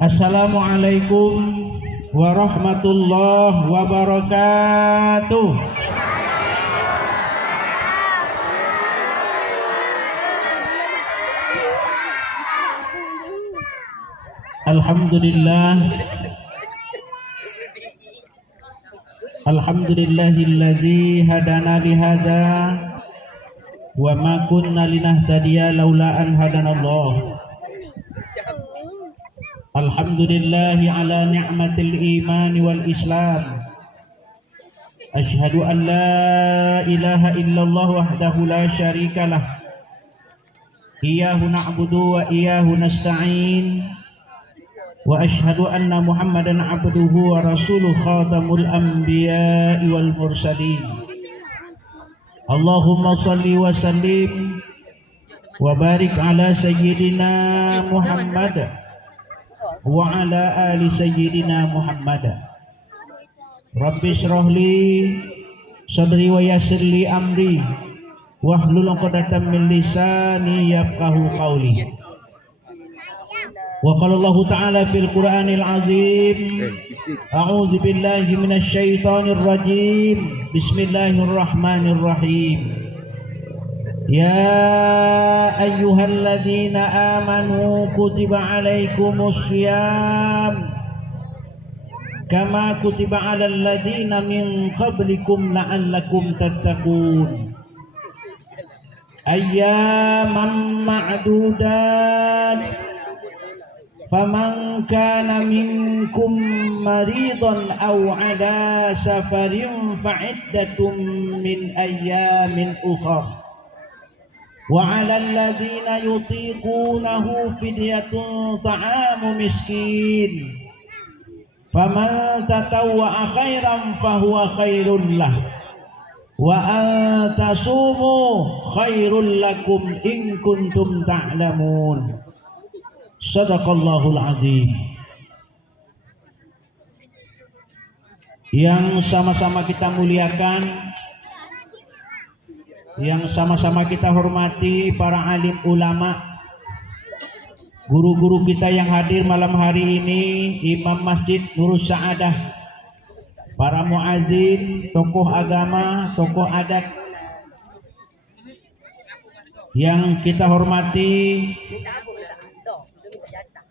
Assalamualaikum warahmatullahi wabarakatuh. Alhamdulillahillazi hadana lihadza wa ma kunna linahtadiya laula an hadanallah. Alhamdulillahi ala ni'matil iman wal islam. Asyhadu an la ilaha illallah wahdahu la syarikalah. Iyyahu na'budu wa iyyahu nasta'in. Wa asyhadu anna Muhammadan abduhu wa rasuluh khatamul anbiya'i wal mursalin. Allahumma salli wa sallim wa barik ala sayyidina Muhammad wa ala ali sayyidina Muhammad. Rabbi shrah li sadri wa yassir li amri wahlul 'uqdatam min lisani yafqahu qawli. Wa qala Allah ta'ala fil Qur'anil azim, a'udzu billahi minasy syaithanir rajim. Bismillahirrahmanirrahim. Ya ayyuhalladzina amanu kutiba alaikumus syiyam kama kutiba alal ladzina min qablikum la'allakum tattaqun. Ayyaman ma'dudat. Faman kana minkum maridan aw ala safarin fa'iddatun min ayyamin ukhra. Wa 'alal ladzina yutiqunahu fidyatun ta'amu miskin. Faman tatawwa'a khairan fahuwa khairul lah. Wa an tasumu khairul lakum in kuntum ta'lamun. Shadaqallahul azim. Yang sama-sama kita muliakan, yang sama-sama kita hormati para alim ulama, guru-guru kita yang hadir malam hari ini, Imam Masjid Nurus Sa'adah, para muazin, tokoh agama, tokoh adat yang kita hormati,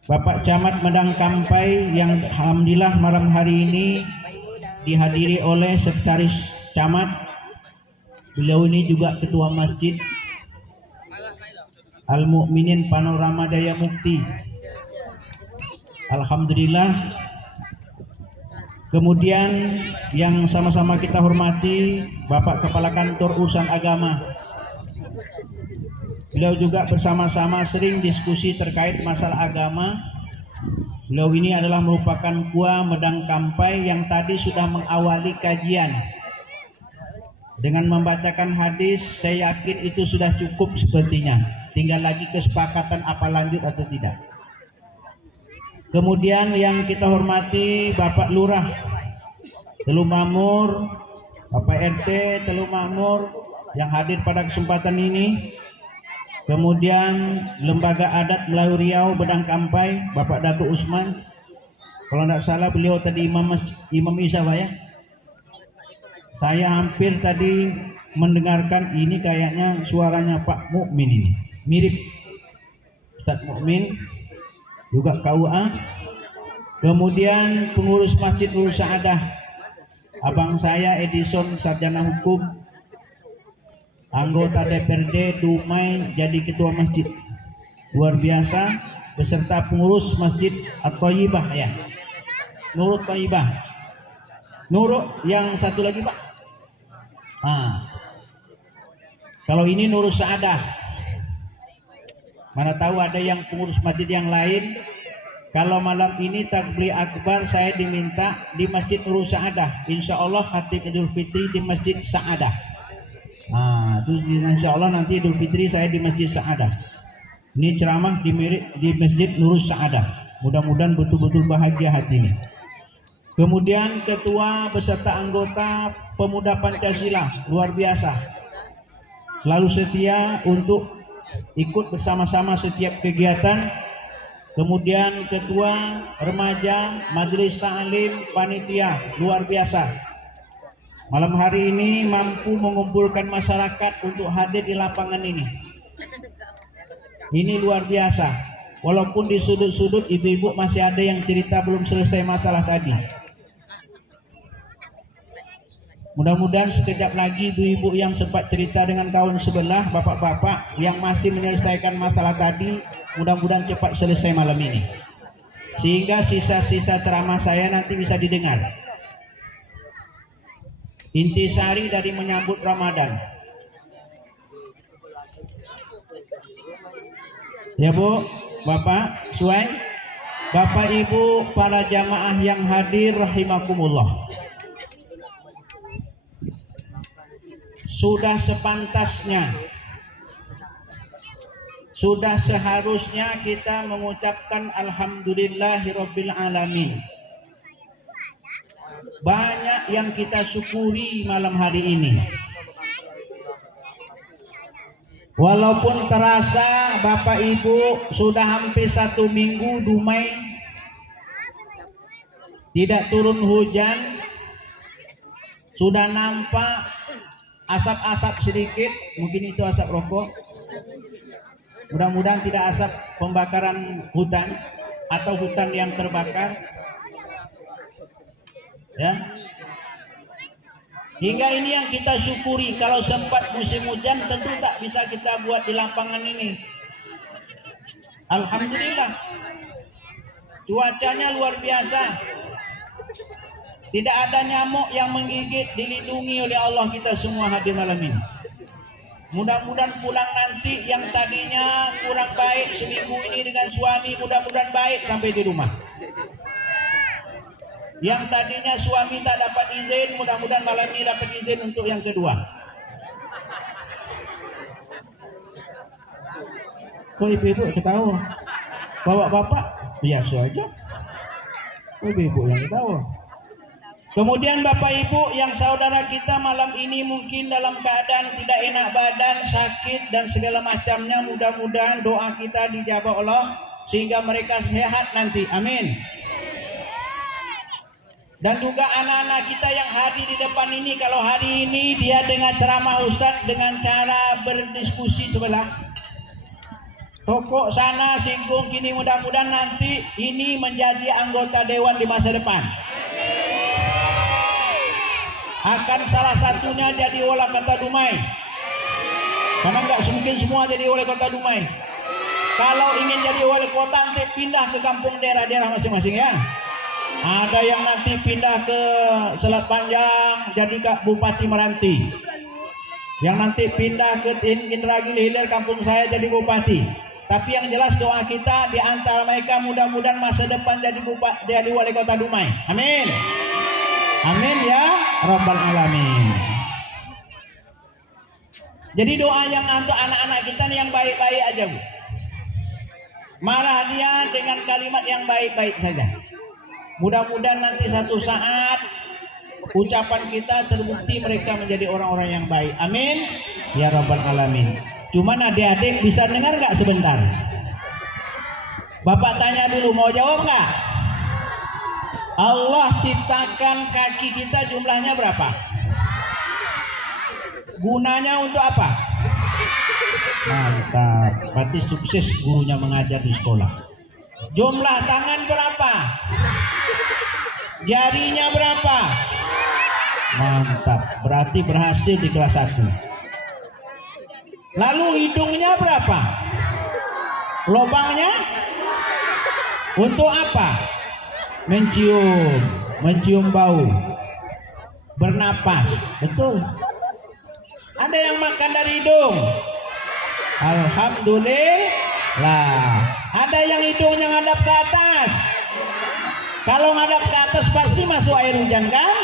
Bapak Camat Medang Kampai yang alhamdulillah malam hari ini dihadiri oleh Sekretaris Camat. Beliau ini juga Ketua Masjid Al-Mu'minin Panorama Daya Mukti. Alhamdulillah. Kemudian yang sama-sama kita hormati Bapak Kepala Kantor Urusan Agama. Beliau juga bersama-sama sering diskusi terkait masalah agama. Beliau ini adalah merupakan Ketua Medang Kampai yang tadi sudah mengawali kajian dengan membacakan hadis. Saya yakin itu sudah cukup sepertinya. Tinggal lagi kesepakatan apa lanjut atau tidak. Kemudian yang kita hormati Bapak Lurah Telumamur, Bapak RT Telumamur yang hadir pada kesempatan ini. Kemudian Lembaga Adat Melayu Riau Medang Kampai, Bapak Datuk Usman. Kalau tidak salah beliau tadi Imam Isa, Pak ya. Saya hampir tadi mendengarkan ini kayaknya suaranya Pak Mukmin ini. Mirip Ustaz Mukmin, juga KUA. Kemudian pengurus Masjid Nurus Sa'adah, abang saya Edison Sarjana Hukum, anggota DPRD Dumai jadi ketua masjid luar biasa, beserta pengurus Masjid At-Thayyibah ya, Nurut Thayyibah. Nurut yang satu lagi Pak. Kalau ini Nurus Sa'adah. Mana tahu ada yang pengurus masjid yang lain. Kalau malam ini takbir akbar saya diminta di Masjid Nurus Sa'adah. Insya Allah khatib Idul Fitri di Masjid Sa'adah. Itu insya Allah nanti Idul Fitri saya di Masjid Sa'adah. Ini ceramah di Masjid Nurus Sa'adah. Mudah-mudahan betul-betul bahagia hati ini. Kemudian ketua beserta anggota Pemuda Pancasila luar biasa, selalu setia untuk ikut bersama-sama setiap kegiatan. kemudian ketua remaja, majelis ta'lim, panitia, luar biasa. Malam hari ini mampu mengumpulkan masyarakat untuk hadir di lapangan ini. Ini luar biasa. Walaupun di sudut-sudut ibu-ibu masih ada yang cerita belum selesai masalah tadi. Mudah-mudahan sekejap lagi ibu-ibu yang sempat cerita dengan kawan sebelah, bapak-bapak yang masih menyelesaikan masalah tadi, mudah-mudahan cepat selesai malam ini. Sehingga sisa-sisa ceramah saya nanti bisa didengar. Intisari dari menyambut Ramadan. Ya Bu, Bapak, Suai, Bapak Ibu para jamaah yang hadir rahimakumullah. Sudah sepantasnya, sudah seharusnya kita mengucapkan alhamdulillahirabbil alamin. Banyak yang kita syukuri malam hari ini. Walaupun terasa Bapak Ibu sudah hampir 1 minggu Dumai tidak turun hujan, sudah nampak asap-asap sedikit, mungkin itu asap rokok. Mudah-mudahan tidak asap pembakaran hutan atau hutan yang terbakar. Ya. Hingga ini yang kita syukuri. Kalau sempat musim hujan tentu tak bisa kita buat di lapangan ini. Alhamdulillah. Cuacanya luar biasa. Tidak ada nyamuk yang menggigit, dilindungi oleh Allah kita semua hadir malam ini. Mudah-mudahan pulang nanti yang tadinya kurang baik seminggu ini dengan suami, mudah-mudahan baik sampai di rumah. Yang tadinya suami tak dapat izin, mudah-mudahan malam ini dapat izin untuk yang kedua. Kok ibu-ibu ketawa? Bapak-bapak biasa aja. Kok ibu-ibu yang ketawa? Kemudian Bapak Ibu yang saudara kita malam ini mungkin dalam keadaan tidak enak badan, sakit dan segala macamnya, mudah-mudahan doa kita dijawab Allah sehingga mereka sehat nanti. Amin. Dan juga anak-anak kita yang hadir di depan ini, kalau hari ini dia dengar ceramah Ustadz dengan cara berdiskusi sebelah, tokok sana singgung kini, mudah-mudahan nanti ini menjadi anggota dewan di masa depan. Akan salah satunya jadi wali kota Dumai, karena nggak mungkin semua jadi wali kota Dumai. Kalau ingin jadi wali kota nanti pindah ke kampung daerah-daerah masing-masing ya. Ada yang nanti pindah ke Selat Panjang jadi Kak Bupati Meranti, yang nanti pindah ke Indragiri Hilir kampung saya jadi bupati. Tapi yang jelas doa kita di antara mereka mudah-mudahan masa depan jadi bupati, jadi wali kota Dumai. Amin. Amin ya Rabbal Alamin. Jadi doa yang untuk anak-anak kita nih yang baik-baik aja Bu. Marah dia dengan kalimat yang baik-baik saja. Mudah-mudahan nanti satu saat ucapan kita terbukti mereka menjadi orang-orang yang baik. Amin ya Rabbal Alamin. Cuman adik-adik bisa dengar nggak sebentar? Bapak tanya dulu, mau jawab nggak? Allah ciptakan kaki kita jumlahnya berapa? Gunanya untuk apa? Mantap, berarti sukses gurunya mengajar di sekolah. Jumlah tangan berapa? Jarinya berapa? Mantap, berarti berhasil di kelas 1. Lalu hidungnya berapa? Lubangnya? Untuk apa? Mencium bau, bernapas. Betul. Ada yang makan dari hidung, alhamdulillah. Ada yang hidungnya ngadap ke atas. Kalau ngadap ke atas pasti masuk air hujan kan?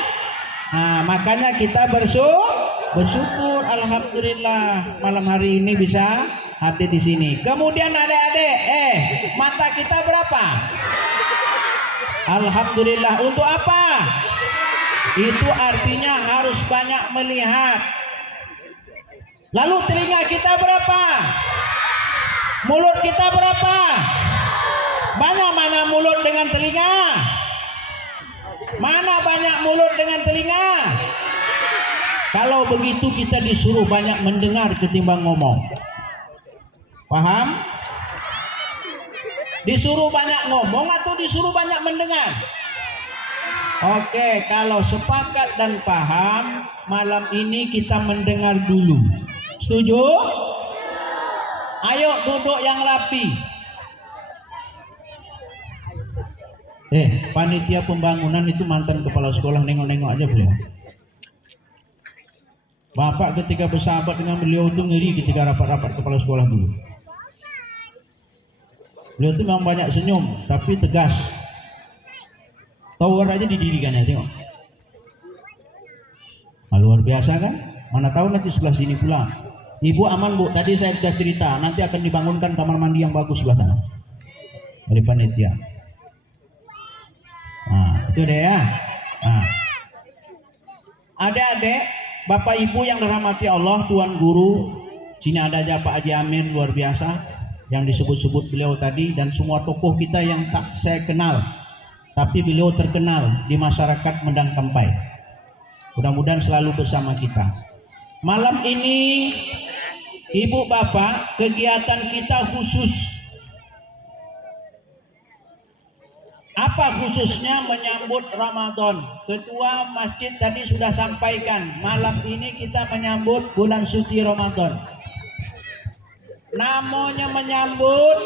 Nah, makanya kita bersyukur alhamdulillah malam hari ini bisa hadir di sini. Kemudian adik-adik, mata kita berapa? Alhamdulillah. Untuk apa? Itu artinya harus banyak melihat. Lalu telinga kita berapa? Mulut kita berapa? Banyak mana mulut dengan telinga? Mana banyak mulut dengan telinga? Kalau begitu kita disuruh banyak mendengar ketimbang ngomong. Paham? Disuruh banyak ngomong atau disuruh banyak mendengar? Oke, kalau sepakat dan paham, malam ini kita mendengar dulu. Setuju? Ayo duduk yang rapi. Panitia pembangunan itu mantan kepala sekolah, nengok-nengok aja beliau. Bapak ketika bersahabat dengan beliau itu ngeri ketika rapat-rapat kepala sekolah dulu. Beliau itu memang banyak senyum, tapi tegas. Tower aja didirikan ya, tengok. Nah, luar biasa kan? Mana tahu nanti sebelah sini pula. Ibu aman bu, tadi saya sudah cerita, nanti akan dibangunkan kamar mandi yang bagus sebelah sana dari panitia. Nah, itu deh ya. Nah, adik-adik, bapak ibu yang dirahmati Allah, tuan guru, sini ada aja Pak Haji Amir, luar biasa, yang disebut-sebut beliau tadi, dan semua tokoh kita yang tak saya kenal, tapi beliau terkenal di masyarakat Mendang Kampai. Mudah-mudahan selalu bersama kita. Malam ini, ibu bapak, kegiatan kita khusus. Apa khususnya? Menyambut Ramadan. Ketua masjid tadi sudah sampaikan, malam ini kita menyambut bulan suci Ramadan. Namanya menyambut,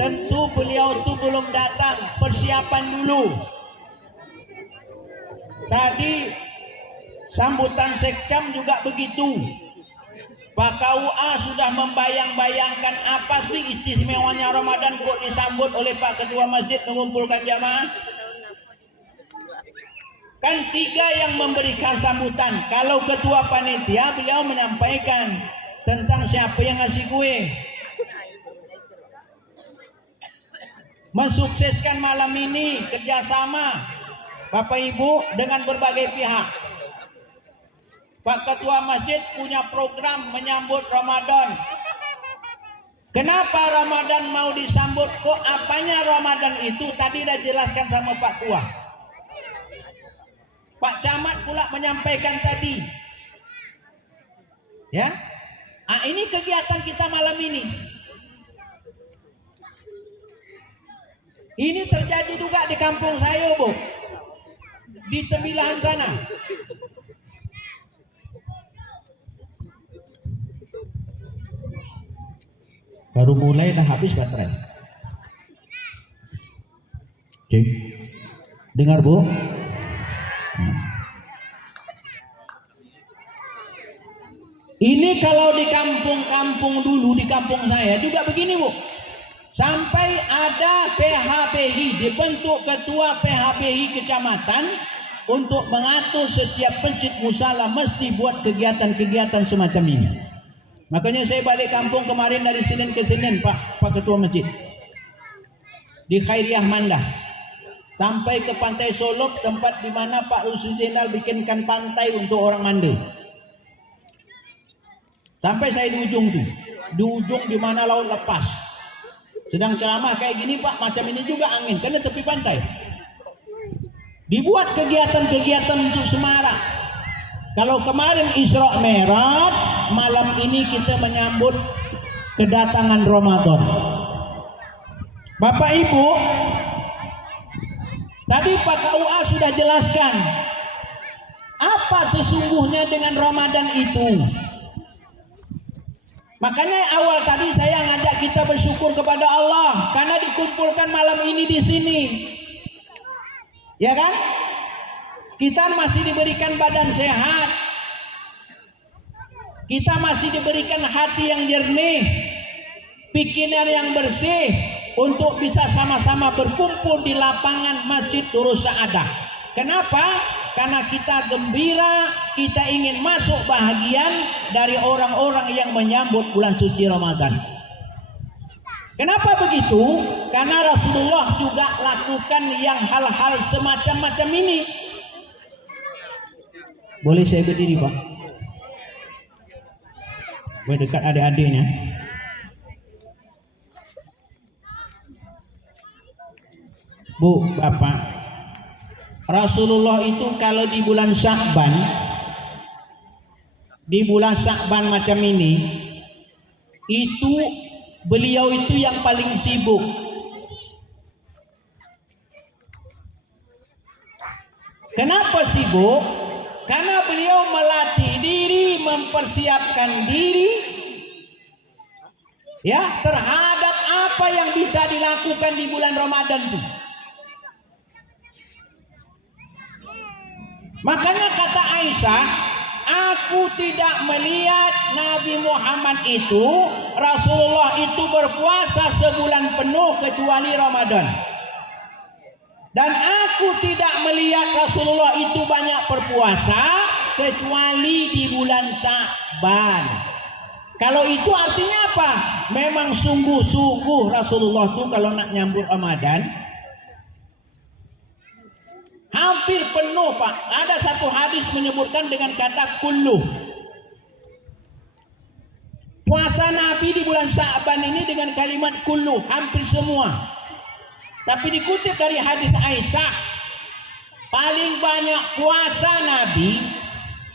tentu beliau itu belum datang, persiapan dulu. Tadi sambutan Sekcam juga begitu. Pak KUA sudah membayang-bayangkan apa sih istimewanya Ramadan kok disambut oleh Pak Ketua Masjid mengumpulkan jamaah. Kan 3 yang memberikan sambutan. Kalau Ketua Panitia beliau menyampaikan tentang siapa yang ngasih kue. Mensukseskan malam ini kerjasama Bapak Ibu dengan berbagai pihak. Pak Ketua Masjid punya program menyambut Ramadan. Kenapa Ramadan mau disambut? Kok apanya Ramadan itu? Tadi sudah jelaskan sama Pak Tua. Pak Camat pula menyampaikan tadi. Ya, nah, ini kegiatan kita malam ini. Ini terjadi juga di kampung saya, Bu. Di Tembilahan sana. Baru mulai dah habis baterai. Cik. Dengar Bu? Ini kalau di kampung-kampung dulu, di kampung saya juga begini Bu. Sampai ada PHBI, dibentuk ketua PHBI kecamatan untuk mengatur setiap masjid musala mesti buat kegiatan-kegiatan semacam ini. Makanya saya balik kampung kemarin dari Senin ke Senin Pak Ketua Masjid di Khairiyah Mandah sampai ke Pantai Solok, tempat di mana Pak Rusdi Zainal bikinkan pantai untuk orang Mande. Sampai saya di ujung tuh, di ujung di mana laut lepas. Sedang ceramah kayak gini Pak, macam ini juga angin karena tepi pantai. Dibuat kegiatan-kegiatan untuk semarak. Kalau kemarin Isra Mi'raj, malam ini kita menyambut kedatangan Ramadan. Bapak Ibu, tadi Pak KUA sudah jelaskan apa sesungguhnya dengan Ramadan itu. Makanya awal tadi saya ngajak kita bersyukur kepada Allah karena dikumpulkan malam ini di sini. Ya kan? Kita masih diberikan badan sehat. Kita masih diberikan hati yang jernih, pikiran yang bersih untuk bisa sama-sama berkumpul di lapangan Masjid Durus Saadah. Kenapa? Karena kita gembira, kita ingin masuk bahagian dari orang-orang yang menyambut bulan suci Ramadan. Kenapa begitu? Karena Rasulullah juga lakukan yang hal-hal semacam-macam ini. Boleh saya berdiri Pak? Boleh dekat adik-adiknya. Bu, Bapak, Rasulullah itu kalau di bulan Sya'ban macam ini, itu beliau itu yang paling sibuk. Kenapa sibuk? Karena beliau melatih diri, mempersiapkan diri ya terhadap apa yang bisa dilakukan di bulan Ramadan itu. Makanya kata Aisyah, aku tidak melihat Nabi Muhammad itu, Rasulullah itu berpuasa sebulan penuh kecuali Ramadan. Dan aku tidak melihat Rasulullah itu banyak berpuasa kecuali di bulan Sya'ban. Kalau itu artinya apa? Memang sungguh-sungguh Rasulullah itu kalau nak nyambut Ramadan hampir penuh, Pak. Ada satu hadis menyebutkan dengan kata kullu. Puasa Nabi di bulan Sya'ban ini dengan kalimat kullu, hampir semua. Tapi dikutip dari hadis Aisyah, paling banyak puasa Nabi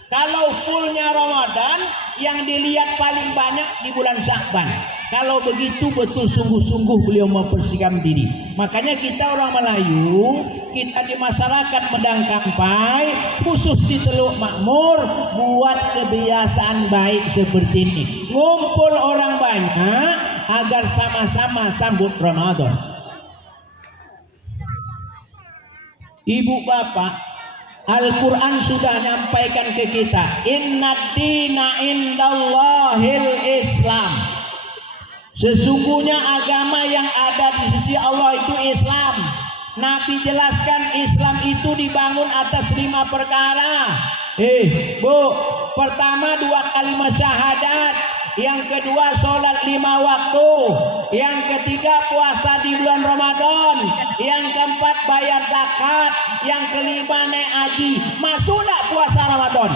kalau fullnya Ramadan yang dilihat paling banyak di bulan Sya'ban. Kalau begitu betul sungguh-sungguh beliau mempersiapkan diri. Makanya kita orang Melayu, kita di masyarakat Medang Kampai, khusus di Teluk Makmur, buat kebiasaan baik seperti ini. Ngumpul orang banyak agar sama-sama sambut Ramadan. Ibu bapak, Al-Quran sudah menyampaikan ke kita, Inna dina indallahil Islam. Sesungguhnya agama yang ada di sisi Allah itu Islam. Nabi jelaskan Islam itu dibangun atas 5 perkara. Bu, pertama 2 kalimat syahadat, yang kedua sholat 5 waktu, yang ketiga puasa di bulan Ramadan, yang keempat bayar zakat, yang kelima naik haji. Masuk tak puasa Ramadan?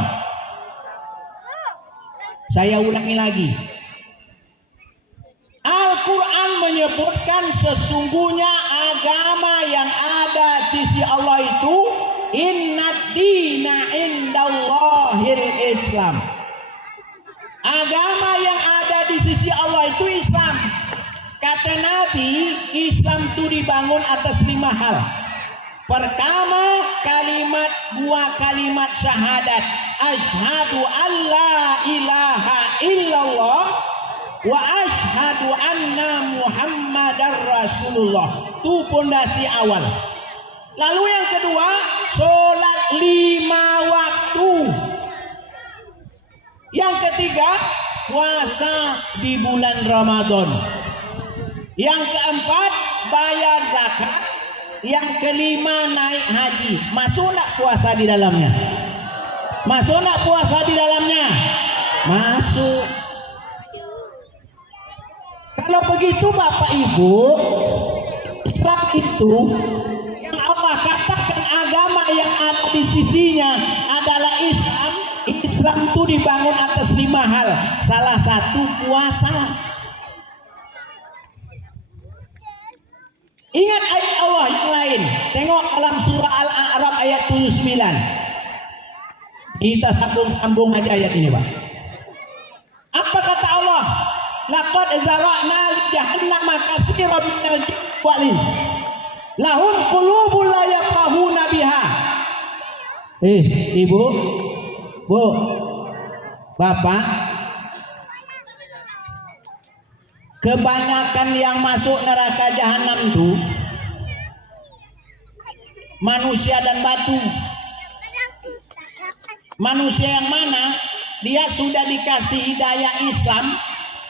Saya ulangi lagi. Al-Quran menyebutkan sesungguhnya agama yang ada di sisi Allah itu innad dina indallahil Islam. Agama yang ada di sisi Allah itu Islam. Kata Nabi, Islam itu dibangun atas 5 hal. Pertama, 2 kalimat syahadat. Asyhadu alla ilaha illallah wa asyhadu anna Muhammadar Rasulullah. Itu pondasi awal. Lalu yang kedua, sholat 5 waktu. Yang ketiga, puasa di bulan Ramadan. Yang keempat, bayar zakat. Yang kelima, naik haji. Masuk nak puasa di dalamnya? Masuk nak puasa di dalamnya? Masuk. Kalau begitu Bapak Ibu, Islam itu yang Allah katakan agama yang ada di sisinya adalah Islam. Islam itu dibangun atas 5 hal. Salah satu puasa. Ingat ayat Allah yang lain. Tengok dalam surah Al-A'raf ayat 79. Kita sambung aja ayat ini, Pak. Apa kata Allah? Laqad zara'na li jahannama katsiran minal jinni wal ins. Lahum qulubun la yafqahuna biha. Ibu, Bu, Bapak, kebanyakan yang masuk neraka jahanam itu manusia dan batu. Manusia yang mana dia sudah dikasih hidayah Islam,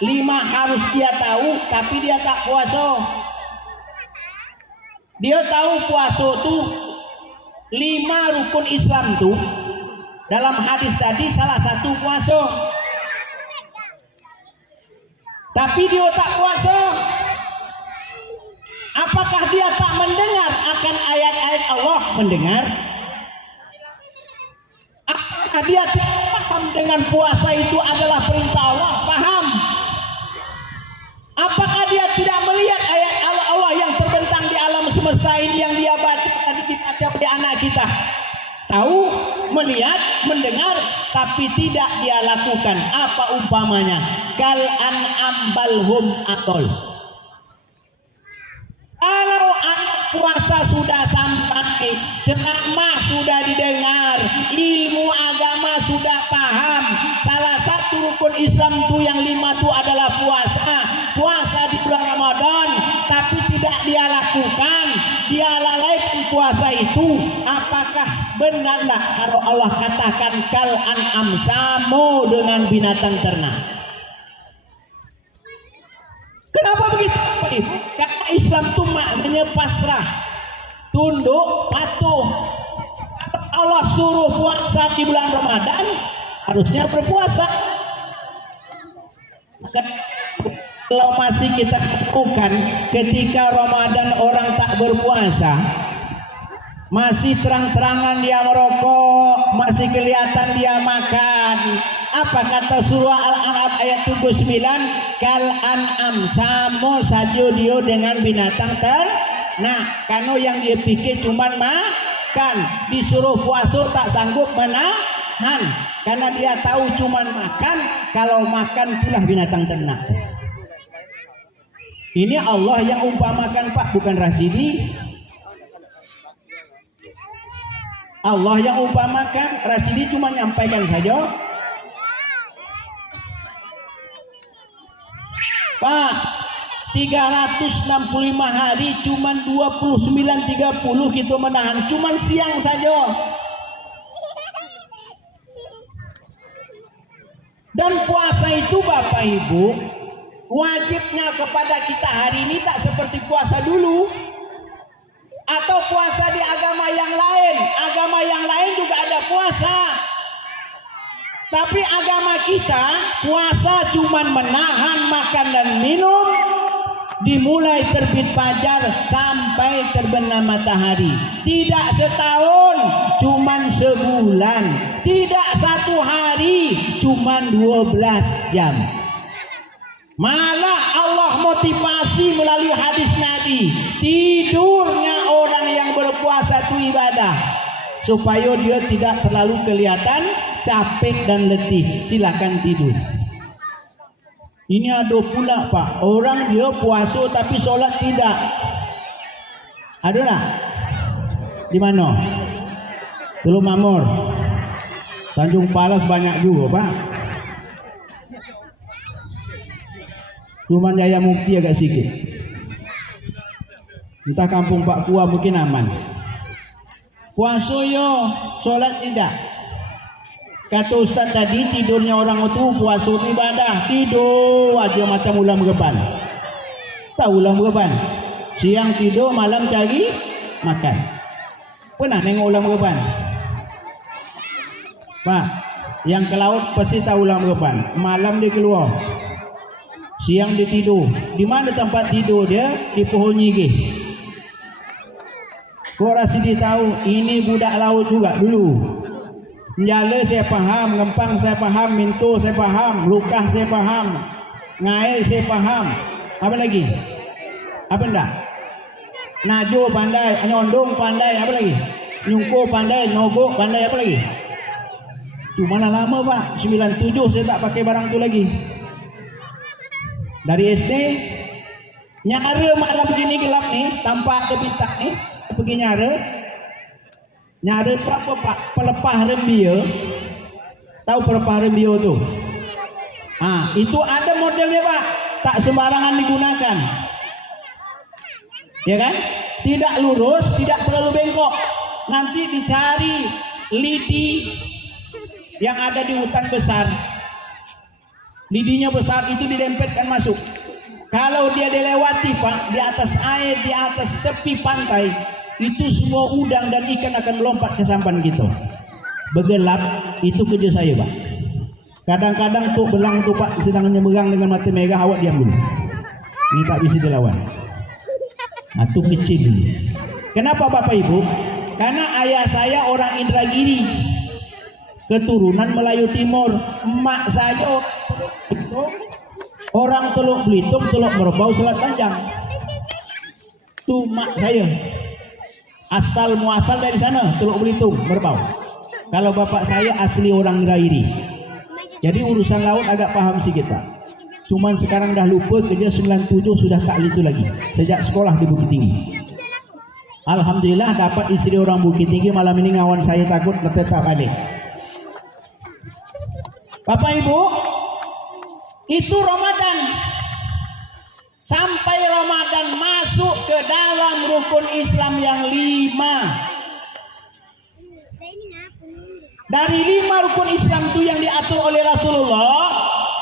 5 harus dia tahu, tapi dia tak puasa. Dia tahu puasa itu 5 rukun Islam tuh. Dalam hadis tadi salah satu puasa. Tapi dia tak puasa. Apakah dia tak mendengar akan ayat-ayat Allah? Mendengar. Apakah dia tidak paham dengan puasa itu adalah perintah Allah? Paham. Apakah dia tidak melihat ayat Allah yang terbentang di alam semesta ini yang dia dibaca oleh anak kita. Tahu, melihat, mendengar, tapi tidak dia lakukan. Apa umpamanya? Kal an'am balhum atol. Kalau anak puasa sudah sampai, ceramah sudah didengar, ilmu agama sudah paham. Salah satu rukun Islam itu yang 5 itu adalah puasa. Puasa di bulan Ramadan, tapi tidak dia lakukan, dia lalaikan puasa itu. Apakah benarlah kalau Allah katakan kal an'am, sama dengan binatang ternak? Kenapa begitu, Pak Ibu? Karena Islam itu maknanya pasrah, tunduk, patuh. Allah suruh puasa di bulan Ramadan, harusnya berpuasa. Maka kalau masih kita lakukan ketika Ramadan orang tak berpuasa, masih terang-terangan dia merokok, masih kelihatan dia makan. Apa kata surah Al-An'am ayat 79? Kal an'am, sama saja dia dengan binatang ternak. Karena yang dia pikir cuman makan, disuruh puasa tak sanggup menahan, karena dia tahu cuman makan. Kalau makan itulah binatang ternak. Ini Allah yang umpamakan, Pak, bukan Rasidi. Allah yang umpamakan, Rasidi cuma nyampaikan saja. Pak, 365 hari cuman 29-30 kita menahan, cuman siang saja. Dan puasa itu Bapak Ibu, wajibnya kepada kita hari ini tak seperti puasa dulu. Atau puasa di agama yang lain. Agama yang lain juga ada puasa. Tapi agama kita puasa cuman menahan makan dan minum, dimulai terbit fajar sampai terbenam matahari. Tidak setahun, cuman sebulan. Tidak satu hari, cuman 12 jam. Malah Allah motivasi melalui hadis Nabi, tidurnya orang yang berpuasa itu ibadah, supaya dia tidak terlalu kelihatan capek dan letih. Silakan tidur. Ini ada pula, Pak, orang dia puasa tapi sholat tidak. Ada tak? Di mana? Tulung Mamur, Tanjung Palas banyak juga, Pak. Cuma Jaya Mukti agak sikit. Entah kampung Pak Kua mungkin aman. Puasa yo, sholat tidak. Kata Ustaz tadi, tidurnya orang itu puasa ibadah. Tidur aja macam ulam reban. Tahu ulam reban? Siang tidur, malam cari makan. Pernah nengok ulam reban? Pak, yang ke laut pasti tahu ulam reban. Malam dia keluar, siang dia tidur. Di mana tempat tidur dia? Di pohon nyigih. Kau rasa dia tahu ini budak laut juga dulu. Menjala saya paham, ngempang saya paham, minto saya paham, lukah saya paham, ngail saya paham. Apa lagi? Apa enggak? Najo pandai, nyondong pandai, apa lagi? Nyungko pandai, nogok pandai, apa lagi? Cuma lama, Pak, 97 saya tak pakai barang tu lagi. Dari SD nyara malam begini gelap nih, tanpa ada bintang nih, pergi nyara. Nyara itu apa, Pak? Pelepah rembia. Tahu pelepah rembia tu? Itu ada modelnya, Pak. Tak sembarangan digunakan. Ya kan? Tidak lurus, tidak terlalu bengkok. Nanti dicari lidi yang ada di hutan besar. Lidinya besar itu didempetkan masuk. Kalau dia dilewati, Pak, di atas air, di atas tepi pantai, itu semua udang dan ikan akan melompat ke sampan kita. Bergelap, itu kerja saya, Pak. Kadang-kadang tuh belang tuh, Pak, sedang nyeberang dengan mata merah, awak diam dulu. Ini tak bisa dilawan. Itu kecil dulu. Kenapa, Bapak Ibu? Karena ayah saya orang Indragiri, keturunan Melayu Timur. Emak saya orang Teluk Belitung, Teluk Merbau, Selat Panjang. Tuh mak saya. Asal muasal dari sana, Teluk Belitung, Merbau. Kalau bapak saya asli orang Ngairi. Jadi urusan laut agak paham sih kita. Cuman sekarang dah lupa, kerja 97 sudah tak itu lagi. Sejak sekolah di Bukit Tinggi. Alhamdulillah dapat istri orang Bukit Tinggi. Malam ini ngawan saya takut tetap balik. Bapak Ibu, itu Ramadan. Sampai Ramadan masuk ke dalam rukun Islam yang 5. Dari 5 rukun Islam itu yang diatur oleh Rasulullah,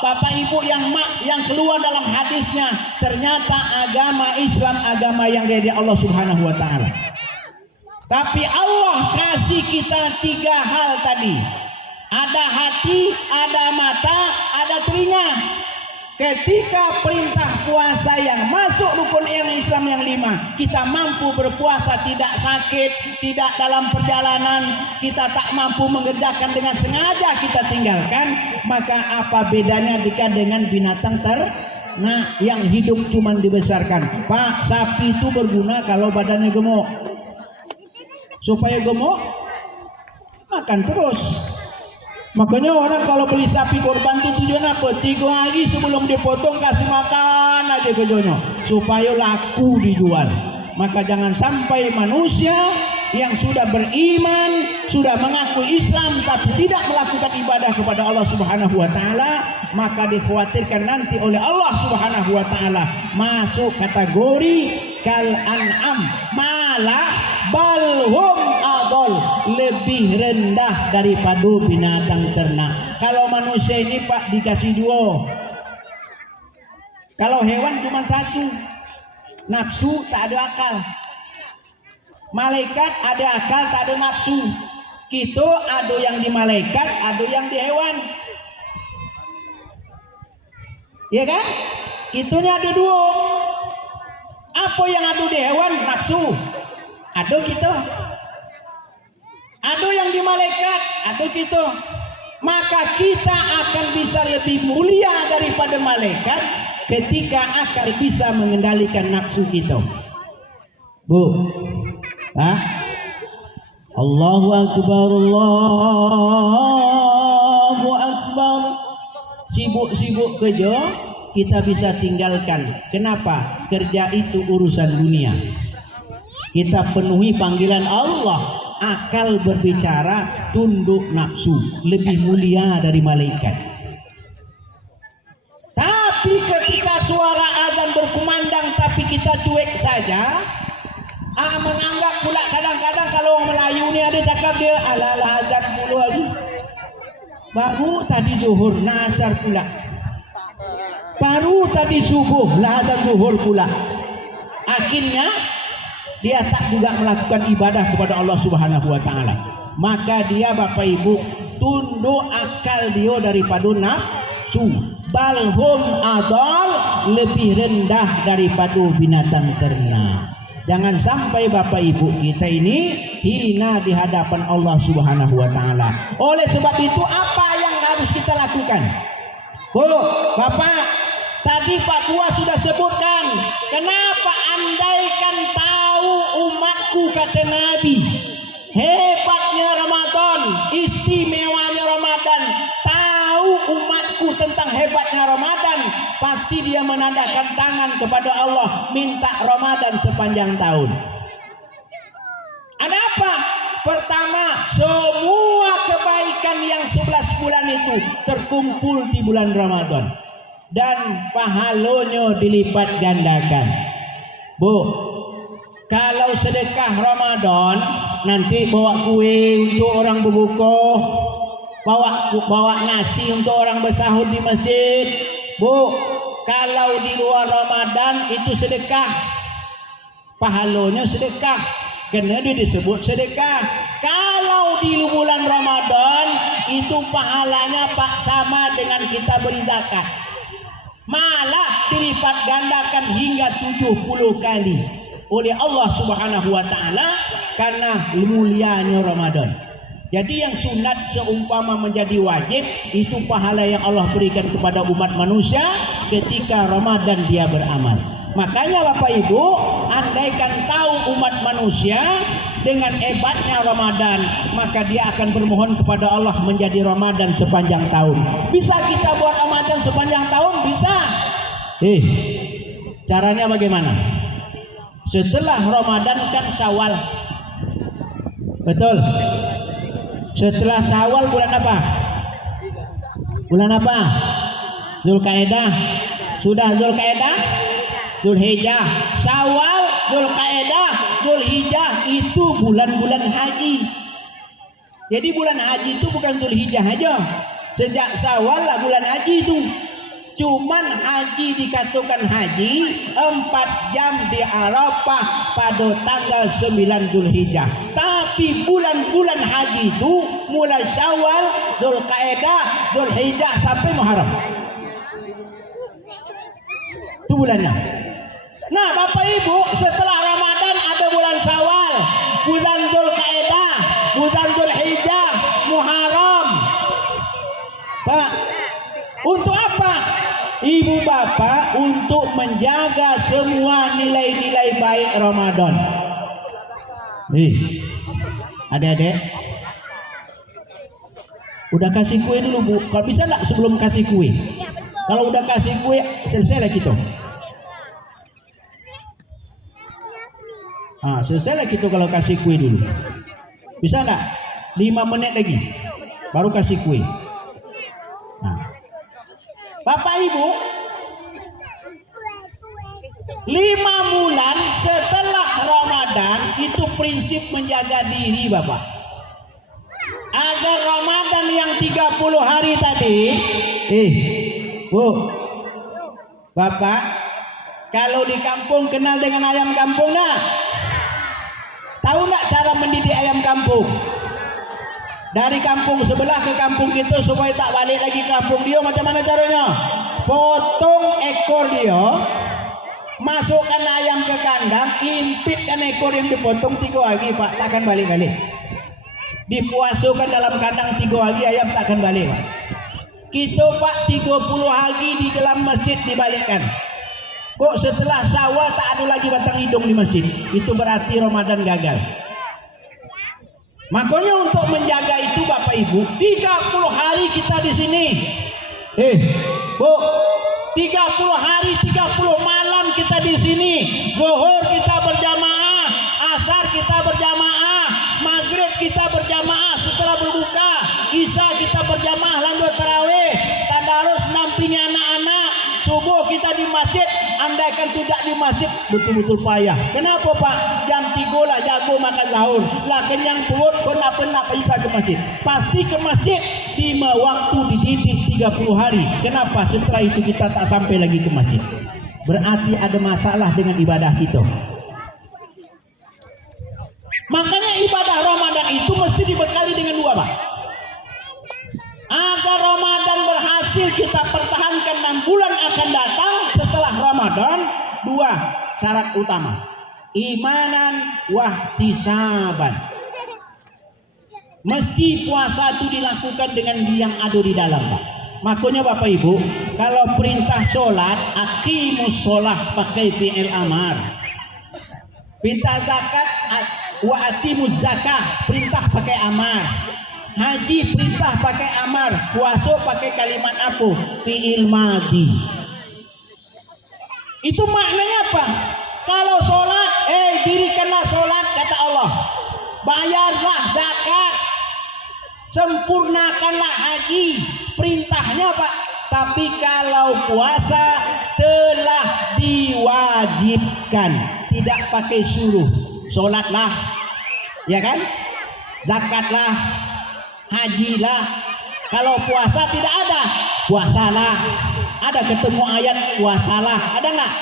Bapak Ibu yang keluar dalam hadisnya, ternyata agama Islam agama yang dari Allah Subhanahu wa taala. Tapi Allah kasih kita 3 hal tadi. Ada hati, ada mata, ada telinga. Ketika perintah puasa yang masuk rukun yang Islam yang 5, kita mampu berpuasa tidak sakit, tidak dalam perjalanan, kita tak mampu mengerjakan dengan sengaja kita tinggalkan, maka apa bedanya jika dengan binatang ternak yang hidup cuma dibesarkan? Pak, sapi itu berguna kalau badannya gemuk. Supaya gemuk, makan terus. Makanya orang kalau beli sapi korban itu tujuan apa? 3 hari sebelum dipotong kasih makan aja kejonya supaya laku dijual. Maka jangan sampai manusia yang sudah beriman, sudah mengaku Islam tapi tidak melakukan ibadah kepada Allah Subhanahu wa taala, maka dikhawatirkan nanti oleh Allah Subhanahu wa taala masuk kategori kal an'am, malah balhum adol, lebih rendah daripada binatang ternak. Kalau manusia ini Pak dikasih 2. Kalau hewan cuma 1. Nafsu tak ada akal. Malaikat ada akal, tak ada nafsu. Kita ada yang di malaikat, ada yang di hewan. Ya kan? Itunya ada 2. Apa yang ada di hewan? Nafsu. Ada kita. Ada yang di malaikat, ada kita. Maka kita akan bisa lebih mulia daripada malaikat ketika akan bisa mengendalikan nafsu kita. Bu, Allahu Akbar, Allahu Akbar. Sibuk-sibuk kerja kita bisa tinggalkan. Kenapa? Kerja itu urusan dunia. Kita penuhi panggilan Allah. Akal berbicara, tunduk nafsu, lebih mulia dari malaikat. Tapi ketika suara azan berkumandang tapi kita cuek saja, menganggap pula kadang-kadang kalau orang Melayu ni ada cakap dia ala-ala azan mulu lagi. Baru tadi zuhur, asar pula. Baru tadi subuh, azan zuhur pula. Akhirnya dia tak juga melakukan ibadah kepada Allah Subhanahu wa taala. Maka dia Bapak Ibu tunduk akal dia daripada nafsu. Balhum adal, lebih rendah daripada binatang ternak. Jangan sampai Bapak Ibu kita ini hina di hadapan Allah Subhanahu wa taala. Oleh sebab itu apa yang harus kita lakukan? Bu, Bapak, tadi Pak Kua sudah sebutkan, kenapa andaikan tahu umatku kata Nabi, hebatnya Ramadan, istimewanya Ramadan, tahu umatku tentang hebatnya Ramadan, pasti dia menandakan tangan kepada Allah minta Ramadan sepanjang tahun. Ada apa? Pertama, semua kebaikan yang 11 bulan itu terkumpul di bulan Ramadan dan pahalanya dilipat gandakan. Bu, kalau sedekah Ramadan nanti bawa kue untuk orang berbuka, bawa nasi untuk orang bersahur di masjid. Bu, kalau di luar Ramadan itu sedekah, pahalanya sedekah, karena dia disebut sedekah. Kalau di bulan Ramadan itu pahalanya Pak sama dengan kita beri zakat, malah dilipat gandakan hingga 70 kali oleh Allah Subhanahu wa taala karena mulianya Ramadan. Jadi yang sunat seumpama menjadi wajib, itu pahala yang Allah berikan kepada umat manusia ketika Ramadan dia beramal. Makanya Bapak Ibu, andaikan tahu umat manusia dengan hebatnya Ramadan, maka dia akan bermohon kepada Allah menjadi Ramadan sepanjang tahun. Bisa kita buat Ramadan sepanjang tahun? Bisa. Caranya bagaimana? Setelah Ramadan kan Syawal. Betul. Setelah Syawal bulan apa? Bulan apa? Zulkaidah. Sudah Zulkaidah, Zulhijjah, Syawal, Zulkaidah, Zulhijjah itu bulan-bulan haji. Jadi bulan haji itu bukan Zulhijjah aja. Sejak Syawal lah bulan haji itu. Cuman haji dikatakan haji 4 jam di Arafah pada tanggal 9 Zulhijjah. Tapi bulan-bulan haji itu mulai Syawal, Zulkaidah, Zulhijjah sampai Muharram. Itu bulannya. Nah, Bapak Ibu, setelah Ramadan ada bulan Syawal, bulan Zulkaidah, bulan Zulhijjah, Muharram. Pak, untuk apa? Ibu bapak untuk menjaga semua nilai-nilai baik Ramadan. Adik-adik, udah kasih kue dulu Bu. Kalau bisa nggak sebelum kasih kue? Kalau udah kasih kue selesai lah kita. Selesai lah kita kalau kasih kue dulu. Bisa nggak? 5 menit lagi baru kasih kue. Bapak Ibu, 5 bulan setelah Ramadan itu prinsip menjaga diri Bapak. Agar Ramadan yang 30 hari tadi, Bu, Bapak, kalau di kampung kenal dengan ayam kampung nak? Tahu nggak cara mendidik ayam kampung? Dari kampung sebelah ke kampung kita supaya tak balik lagi ke kampung dia, macam mana caranya? Potong ekor dia, masukkan ayam ke kandang, impitkan ekor yang dipotong 3 hari Pak, takkan balik-balik. Dipuasukan dalam kandang 3 hari, ayam takkan balik Pak. Kita Pak 30 hari di dalam masjid dibalikkan. Kok setelah Syawal tak ada lagi batang hidung di masjid? Itu berarti Ramadan gagal. Makanya untuk menjaga itu Bapak Ibu, 30 hari kita di sini. Bu, 30 hari 30 malam kita di sini. Zuhur kita berjamaah, asar kita berjamaah, maghrib kita berjamaah setelah berbuka, isya kita berjamaah lanjut tarawih, tadarus nampingi anak-anak, subuh kita di masjid. Andaikan tidak di masjid betul-betul payah. Kenapa Pak? Jam 3 lah jago makan sahur, lah kenyang perut, pernah bisa ke masjid. Pasti ke masjid 5 waktu dididik 30 hari. Kenapa? Setelah itu kita tak sampai lagi ke masjid. Berarti ada masalah dengan ibadah kita. Makanya ibadah Ramadan itu mesti dibekali dengan 2 Pak. Agar Ramadan berhasil kita pertahankan 6 bulan akan datang setelah Ramadan, 2 syarat utama. Imanan wahtisaban. Mesti puasa itu dilakukan dengan yang ada di dalam Pak. Makanya Bapak Ibu, kalau perintah sholat, aqimus sholat pakai fi'il amar. Perintah zakat, wa atimuz zakah, perintah pakai amar. Haji perintah pakai amar, puasa pakai kalimat apa? Fi'il madhi. Itu maknanya apa? Kalau sholat, dirikanlah sholat kata Allah. Bayarlah zakat. Sempurnakanlah haji. Perintahnya Pak. Tapi kalau puasa telah diwajibkan, tidak pakai suruh. Sholatlah, ya kan? Zakatlah, hajilah. Kalau puasa tidak ada, puasalah. Ada ketemu ayat puasalah, ada nggak?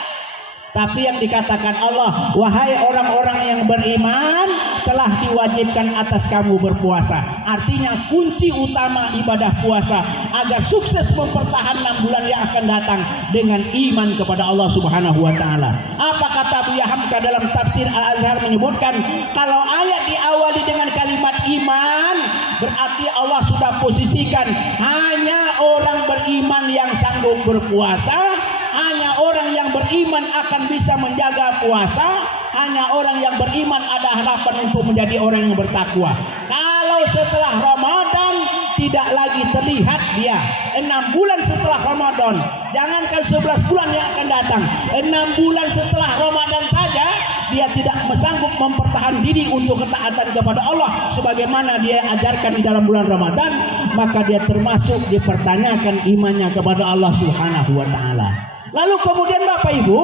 Tapi yang dikatakan Allah, wahai orang-orang yang beriman, telah diwajibkan atas kamu berpuasa. Artinya kunci utama ibadah puasa agar sukses mempertahankan 6 bulan yang akan datang dengan iman kepada Allah Subhanahu wa taala. Apa kata Buya Hamka dalam tafsir Al-Azhar menyebutkan, kalau ayat diawali dengan kalimat iman, berarti Allah sudah posisikan hanya orang beriman yang sanggup berpuasa. hanya orang yang beriman akan bisa menjaga puasa, hanya orang yang beriman ada harapan untuk menjadi orang yang bertakwa. Kalau setelah Ramadan tidak lagi terlihat dia, 6 bulan setelah Ramadan, jangankan 11 bulan yang akan datang, 6 bulan setelah Ramadan saja dia tidak sanggup mempertahankan diri untuk ketaatan kepada Allah sebagaimana dia ajarkan di dalam bulan Ramadan, maka dia termasuk dipertanyakan imannya kepada Allah Subhanahu wa taala. Lalu kemudian Bapak Ibu,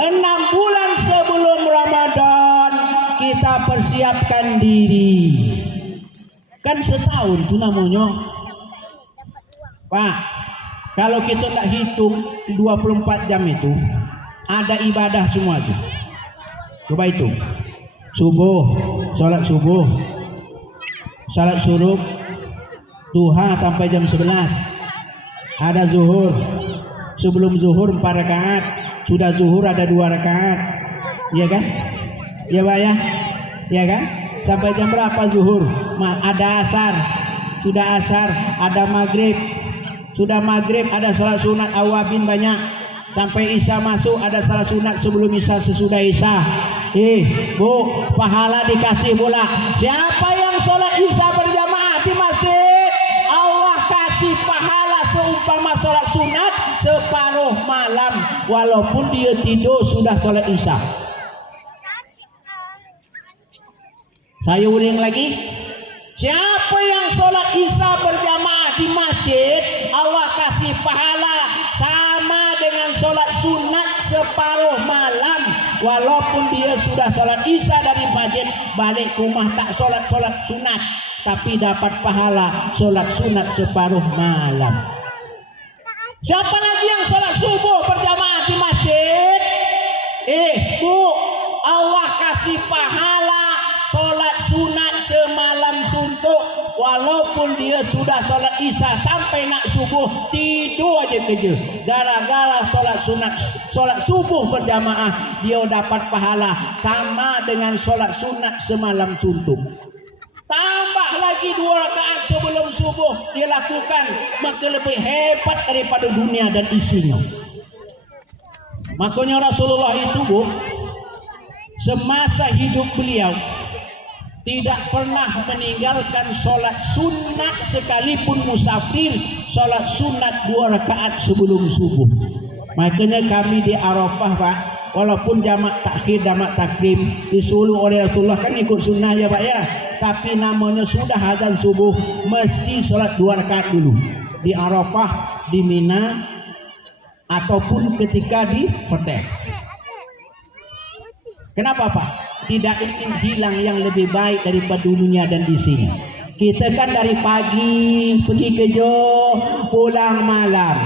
6 bulan sebelum Ramadan kita persiapkan diri. Kan setahun itu namanya. Pak, kalau kita nak hitung 24 jam itu ada ibadah semua itu. Coba itu. Subuh, salat subuh, salat syuruk, duha sampai jam 11. Ada zuhur. Sebelum zuhur 4 rakaat, sudah zuhur ada 2 rakaat. Iya kan? Ya Pak ya? Ya kan? Sampai jam berapa zuhur? Ada asar. Sudah asar, ada maghrib. Sudah maghrib ada salat sunat awabin banyak. Sampai isya masuk ada salat sunat sebelum isya, sesudah isya. Bu, pahala dikasih pula. Siapa yang sholat isya berjamaah di masjid, Allah kasih pahala seumpama sholat sunat separuh malam, walaupun dia tidur sudah sholat isya. Saya ulang lagi. Siapa yang sholat isya berjamaah di masjid, Allah kasih pahala sama dengan sholat sunat separuh malam, walaupun dia sudah sholat isya dari masjid, balik ke rumah tak sholat sunat, tapi dapat pahala sholat sunat separuh malam. Siapa lagi yang sholat subuh berjamaah di masjid? Bu, Allah kasih pahala sholat sunat semalam suntuk, walaupun dia sudah sholat isya sampai nak subuh tidur aja kerja. Gara-gara sholat sunat, sholat subuh berjamaah, dia dapat pahala sama dengan sholat sunat semalam suntuk. Tambah lagi 2 rakaat sebelum subuh dia lakukan, maka lebih hebat daripada dunia dan isinya. Makanya Rasulullah itu, Bu, semasa hidup beliau tidak pernah meninggalkan sholat sunat sekalipun musafir, sholat sunat 2 rakaat sebelum subuh. Makanya kami di Arafah, Pak, walaupun jamak takhir, jamak takdim disuruh oleh Rasulullah, kan ikut sunnah ya Pak ya, tapi namanya sudah azan subuh mesti sholat 2 rakaat dulu di Arafah, di Mina, ataupun ketika di Fatah. Kenapa Pak? Tidak ingin hilang yang lebih baik daripada dunia dan isinya. Kita kan dari pagi pergi kerja, pulang malam.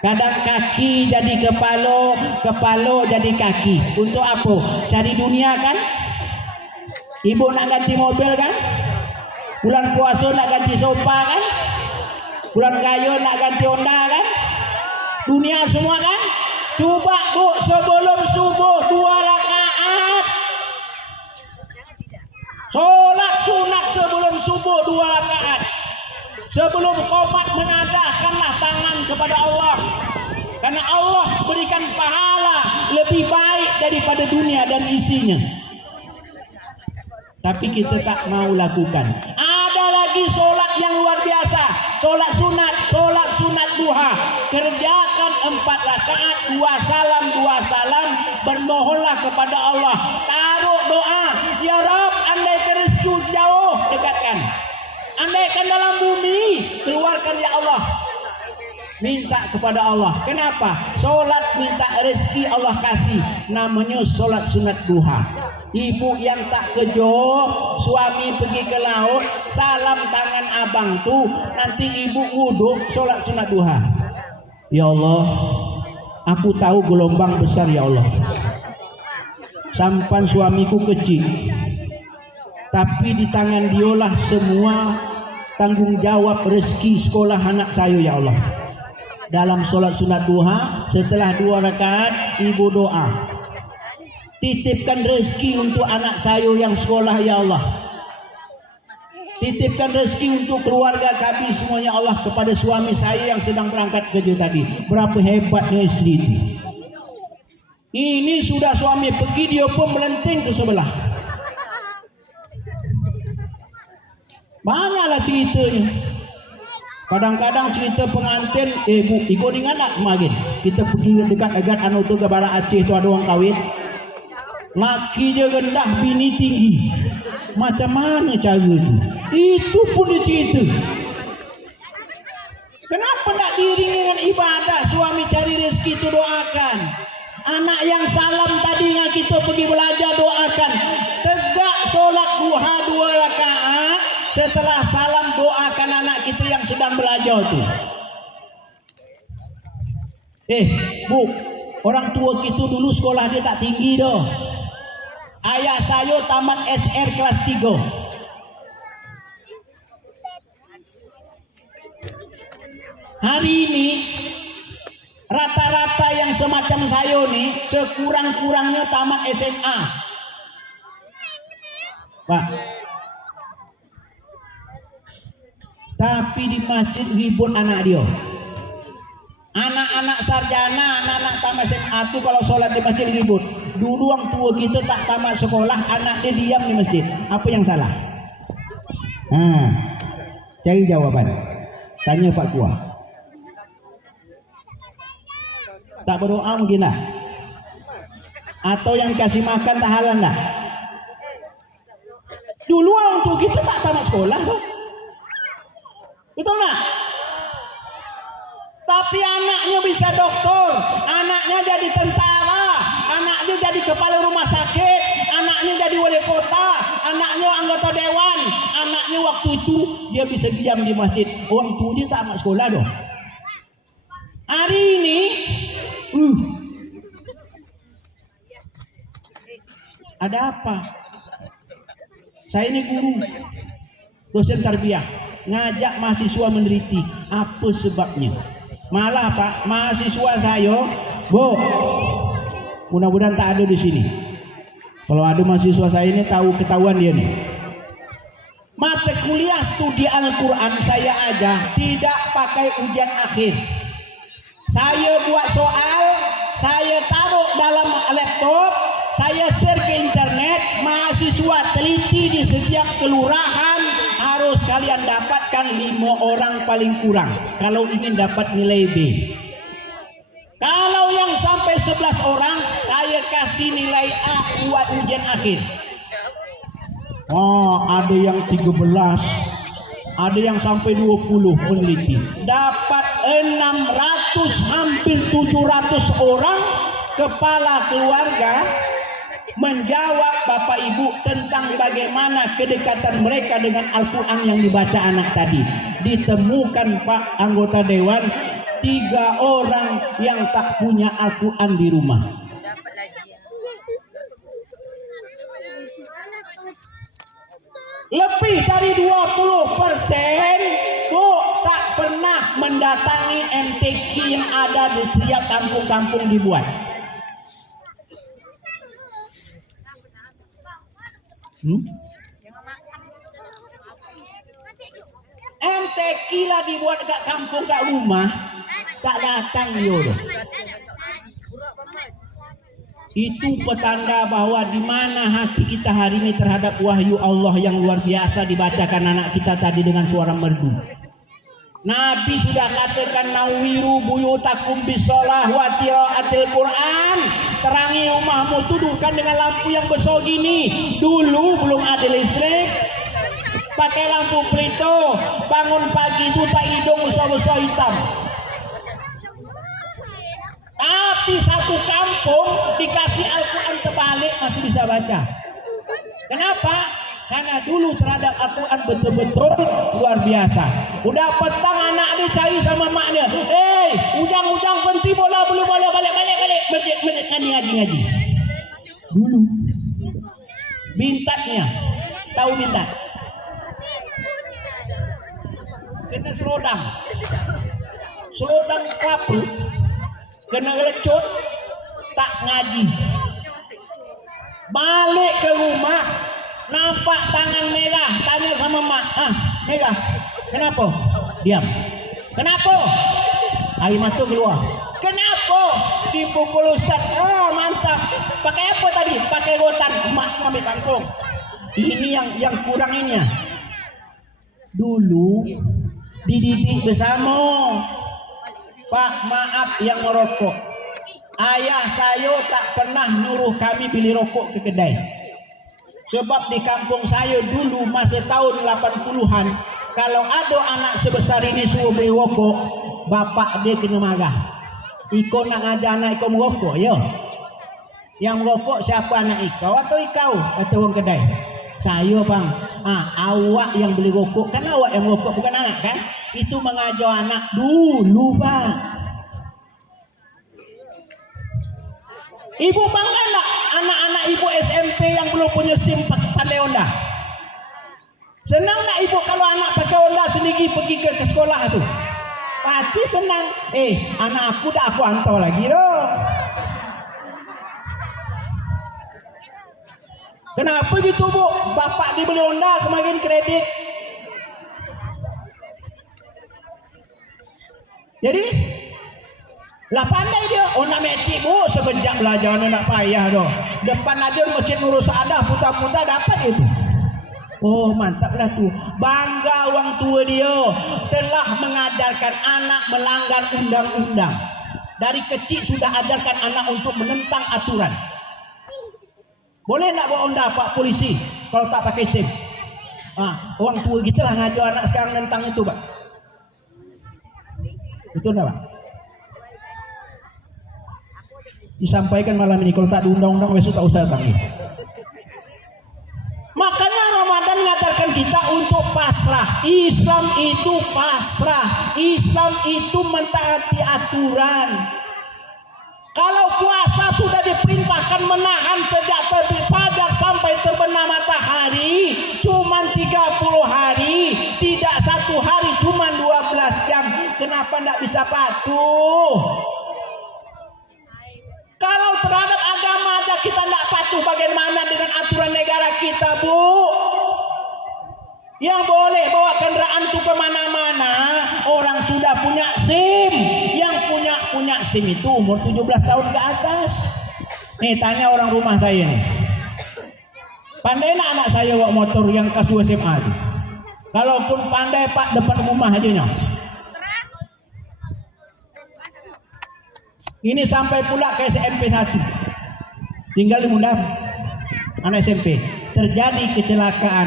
Kadang kaki jadi kepala, kepala jadi kaki. Untuk apa? Cari dunia kan? Ibu nak ganti mobil kan? Bulan puasa nak ganti sofa kan? Bulan raya nak ganti Honda kan? Dunia semua kan? Coba Bu, sebelum subuh 2 rakaat. Sholat sunat sebelum subuh 2 rakaat. Sebelum qomat menadahkanlah tangan kepada Allah, karena Allah berikan pahala lebih baik daripada dunia dan isinya. Tapi kita tak mau lakukan. Ada lagi sholat yang luar biasa, sholat sunat duha. Kerjakan 4 rakaat, 2 salam, bermohonlah kepada Allah. Taruh doa, ya Rabb, andai rezeki jauh, dekatkan. Andaikan dalam bumi, keluarkan ya Allah. Minta kepada Allah. Kenapa? Sholat minta rezeki Allah kasih. Namanya sholat sunat duha. Ibu yang tak kerja, suami pergi ke laut, salam tangan abang tu, nanti ibu wudhu, sholat sunat duha. Ya Allah, aku tahu gelombang besar ya Allah. Sampan suamiku kecil, tapi di tangan dialah semua tanggung jawab rezeki sekolah anak saya ya Allah. Dalam sholat sunat duha, setelah 2 rakaat ibu doa, titipkan rezeki untuk anak saya yang sekolah ya Allah. Titipkan rezeki untuk keluarga kami semuanya Allah, kepada suami saya yang sedang berangkat kerja tadi. Berapa hebatnya istri itu. Ini sudah suami pergi, dia pun melenting ke sebelah. Banyaklah ceritanya. Kadang-kadang cerita pengantin, bu, ikut dengan anak kemarin. Kita pergi dekat-dekat anu tu ke barat Aceh tu, ada orang kahwin. Laki dia rendah, bini tinggi. Macam mana cara itu? Itu pun dia cerita. Kenapa tak diiringi dengan ibadah? Suami cari rezeki itu doakan. Anak yang salam tadi yang kita pergi belajar, doakan. Tegak solat duha 2 rakaat. Setelah salam doakan anak kita yang sedang belajar tu. Bu, orang tua kita dulu sekolah dia tak tinggi dah. Ayah saya tamat SR kelas 3. Hari ini rata-rata yang semacam saya ni sekurang-kurangnya tamat SMA. Pak. Tapi di masjid ribut anak dia. Anak-anak sarjana, anak-anak tamat SMA tu kalau sholat di masjid ribut. Dulu orang tua kita tak tamat sekolah, anak dia diam di masjid. Apa yang salah? Cari jawaban. Tanya Pak Kuah. Tak berdoa mungkin lah. Atau yang kasih makan tak halal dah. Dulu orang tua kita tak tamat sekolah kok. Betul tak? Tapi anaknya bisa doktor, anaknya jadi tentara, anaknya jadi kepala rumah sakit, anaknya jadi wali kota, anaknya anggota dewan, anaknya waktu itu dia bisa diam di masjid. Orang tua dia tak tamat sekolah doh. Hari ini ada apa? Saya ini guru, dosen tarbiyah, ngajak mahasiswa meneliti. Apa sebabnya? Malah Pak, mahasiswa saya, Bu, mudah-mudahan tak ada di sini. Kalau ada mahasiswa saya ini tahu ketahuan dia nih. Mata kuliah studi Al-Quran saya aja tidak pakai ujian akhir. Saya buat soal, saya taruh dalam laptop, saya share ke internet, mahasiswa teliti di setiap kelurahan harus kalian dapatkan 5 orang paling kurang kalau ingin dapat nilai B. Kalau yang sampai 11 orang saya kasih nilai A buat ujian akhir. Ada yang 13, ada yang sampai 20 peneliti. Dapat 600 hampir 700 orang kepala keluarga menjawab Bapak Ibu tentang bagaimana kedekatan mereka dengan Al-Quran yang dibaca anak tadi. Ditemukan Pak anggota dewan 3 orang yang tak punya Al-Quran di rumah. Lebih dari 20% Bu tak pernah mendatangi MTQ yang ada di setiap kampung-kampung dibuat. MTQ lah dibuat kat kampung, kat rumah, tak datang dia. Itu petanda bahwa di mana hati kita hari ini terhadap wahyu Allah yang luar biasa dibacakan anak kita tadi dengan suara merdu. Nabi sudah katakan nawiru buyutakum bisolah wa tilaatil Quran. Terangi rumahmu itu bukan dengan lampu yang besar gini. Dulu belum ada listrik, pakai lampu pelito. Bangun pagi itu tak hidung besar-besar hitam. Tapi satu kampung dikasih Al-Quran terbalik masih bisa baca. Kenapa? Karena dulu terhadap Al-Quran betul-betul luar biasa. Udah petang anak dia cari sama maknya. Ujang-ujang berhenti bola, boleh balik. Masjid ngaji. Dulu bintatnya, tahu bintat? Kena selodang kelapa, kena lecut, tak ngaji. Balik ke rumah, nampak tangan merah, tanya sama mak, Mega. Kenapa? Diam. Kenapa? Air mata keluar. Kenapa? Dipukul Ustaz. Oh, mantap. Pakai apa tadi? Pakai rotan. Emak ngambil kangkung. Ini yang kurang ini ya. Dulu dididik bersama. Pak, maaf yang merokok. Ayah saya tak pernah nyuruh kami beli rokok ke kedai. Sebab di kampung saya dulu masih tahun 80-an, kalau ada anak sebesar ini suruh beli rokok, bapak dia kena marah. Iko nak ngajar anak iko merokok, ya. Yang merokok siapa, anak ikau atau ikau? Kata orang kedai. Saya bang, awak yang beli rokok, kan awak yang merokok bukan anak kan? Itu mengajar anak dulu bang. Ibu bangga nak anak-anak ibu SMP yang belum punya SIM pandai Honda? Senang nak ibu kalau anak pakai Honda sendiri pergi ke sekolah tu? Pasti senang. Anak aku dah aku hantar lagi loh. Kenapa gitu bu? Bapak dibeli Honda kemarin kredit. Jadi lah pandai dia. Honda metik bu, sekejap belajar nak payah doh. Depan aja masjid Nurul Saadah putar-putar dapat itu. Oh mantaplah tuh. Bangga orang tua dia telah mengajarkan anak melanggar undang-undang. Dari kecil sudah ajarkan anak untuk menentang aturan. Boleh nak bawa Honda Pak polisi kalau tak pakai SIM? Orang tua kita lah ngajar anak sekarang tentang itu Pak. Betul tak Pak? Disampaikan malam ini, kalau tak ada undang-undang besok tak usah datang. Makanya Ramadan mengajarkan kita untuk pasrah. Islam itu pasrah. Islam itu mentaati aturan. Kalau puasa sudah diperintahkan menahan sejak terbit fajar sampai terbenam matahari, cuma 30 hari, tidak satu hari, cuma 12 jam. Kenapa tidak bisa patuh? Kalau terhadap agama aja kita tidak patuh, bagaimana dengan aturan negara kita bu? Yang boleh bawa kendaraan itu kemana-mana orang sudah punya SIM. Yang punya SIM itu umur 17 tahun ke atas. Nih tanya orang rumah saya nih, pandai nak anak saya bawa motor yang kelas 2 SMA itu? Kalaupun pandai Pak, depan rumah aja nyok. Ini sampai pula ke SMP 1. Tinggal di Mundam. Anak SMP. Terjadi kecelakaan.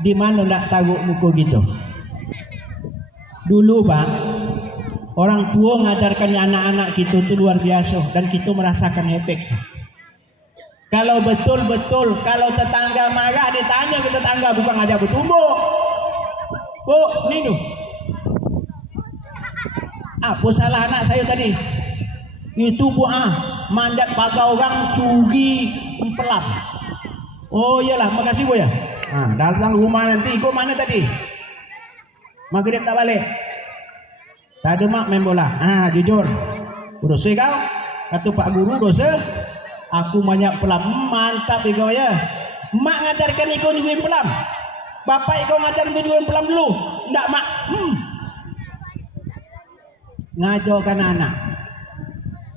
Di mana nak tahu muka gitu. Dulu Pak, orang tua mengajarkan anak-anak kita itu luar biasa. Dan kita merasakan efeknya. Kalau betul-betul, kalau tetangga marah, ditanya ke tetangga, bukan ngajak bertumbuk. Bu, ini tuh. Apa salah anak saya tadi? Itu bu manjat pagar orang, curi, empelam. Oh iyalah, makasih bu ya. Datang rumah nanti, ikut mana tadi? Maghrib tak balik. Tak ada mak main bola. Jujur. Dosa kau? Kata Pak Guru dosa. Aku banyak pelam. Mantap kau ya. Mak ngajarkan ikut juga pelam. Bapak ikut ngajarkan ikut juga pelam dulu. Ndak mak. Ngajarkan anak.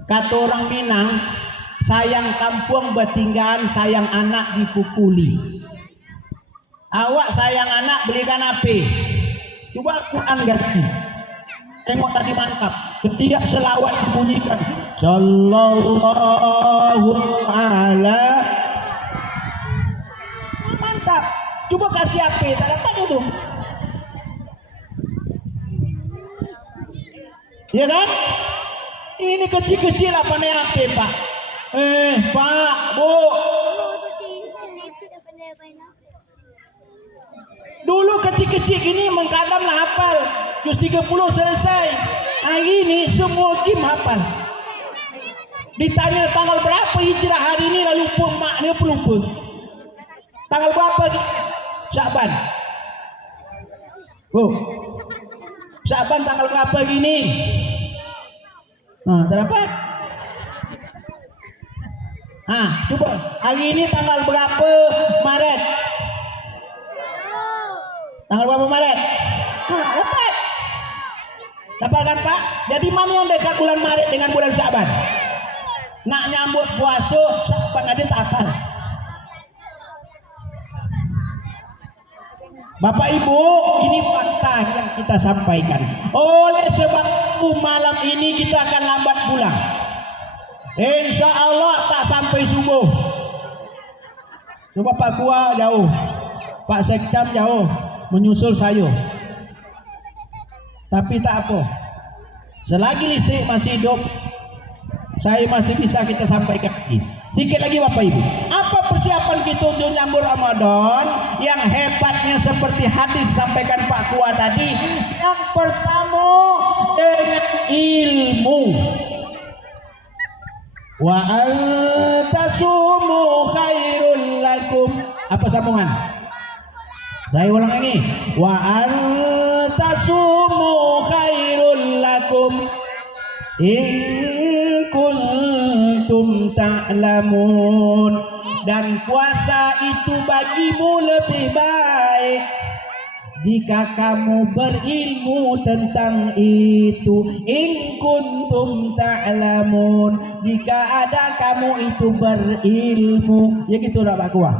Kata orang Minang, sayang kampung bertinggalan, sayang anak dipukuli. Awak sayang anak belikan HP. Coba Quran ngerti. Tengok tadi mantap. Ketika selawat dibunyikan, Sallallahu ala. Mantap. Coba kasih HP, tak dapat itu. Ya kan? Ini kecil-kecil apa nih HP Pak? Pak, Bu. Dulu kecil-kecil gini mengkadam lah hafal. Juz 30 selesai. Hari ini semua game hafal. Ditanya tanggal berapa hijrah hari ini lalu lupa, maknya pelupa. Tanggal berapa? Syakban. Oh. Syakban tanggal berapa gini? Terdapat. Coba hari ini tanggal berapa Maret? Tanggal berapa Maret? Dapat. Dapat kan Pak? Jadi mana yang dekat bulan Maret dengan bulan Syaban? Nak nyambut puasa Syaban aja tak hafal. Bapak Ibu, ini fakta yang kita sampaikan. Oleh sebab itu malam ini kita akan lambat pulang. Insya Allah tak sampai subuh. Coba Pak Kua jauh, Pak Sekcam jauh, menyusul saya. Tapi tak apa. Selagi listrik masih hidup, saya masih bisa kita sampaikan lagi. Sikit lagi Bapak Ibu. Apa persiapan kita untuk nyambut Ramadan? Yang hebatnya seperti hadis sampaikan Pak Kua tadi. Yang pertama dengan ilmu. Wa antasumu khairul lakum. Apa sambungan? Saya ulang lagi. Wa antasumu khairul lakum in kuntum ta'lamun. Dan puasa itu bagimu lebih baik jika kamu berilmu tentang itu. In kuntum ta'lamun, jika ada kamu itu berilmu. Ya gitu lah Pak Kua.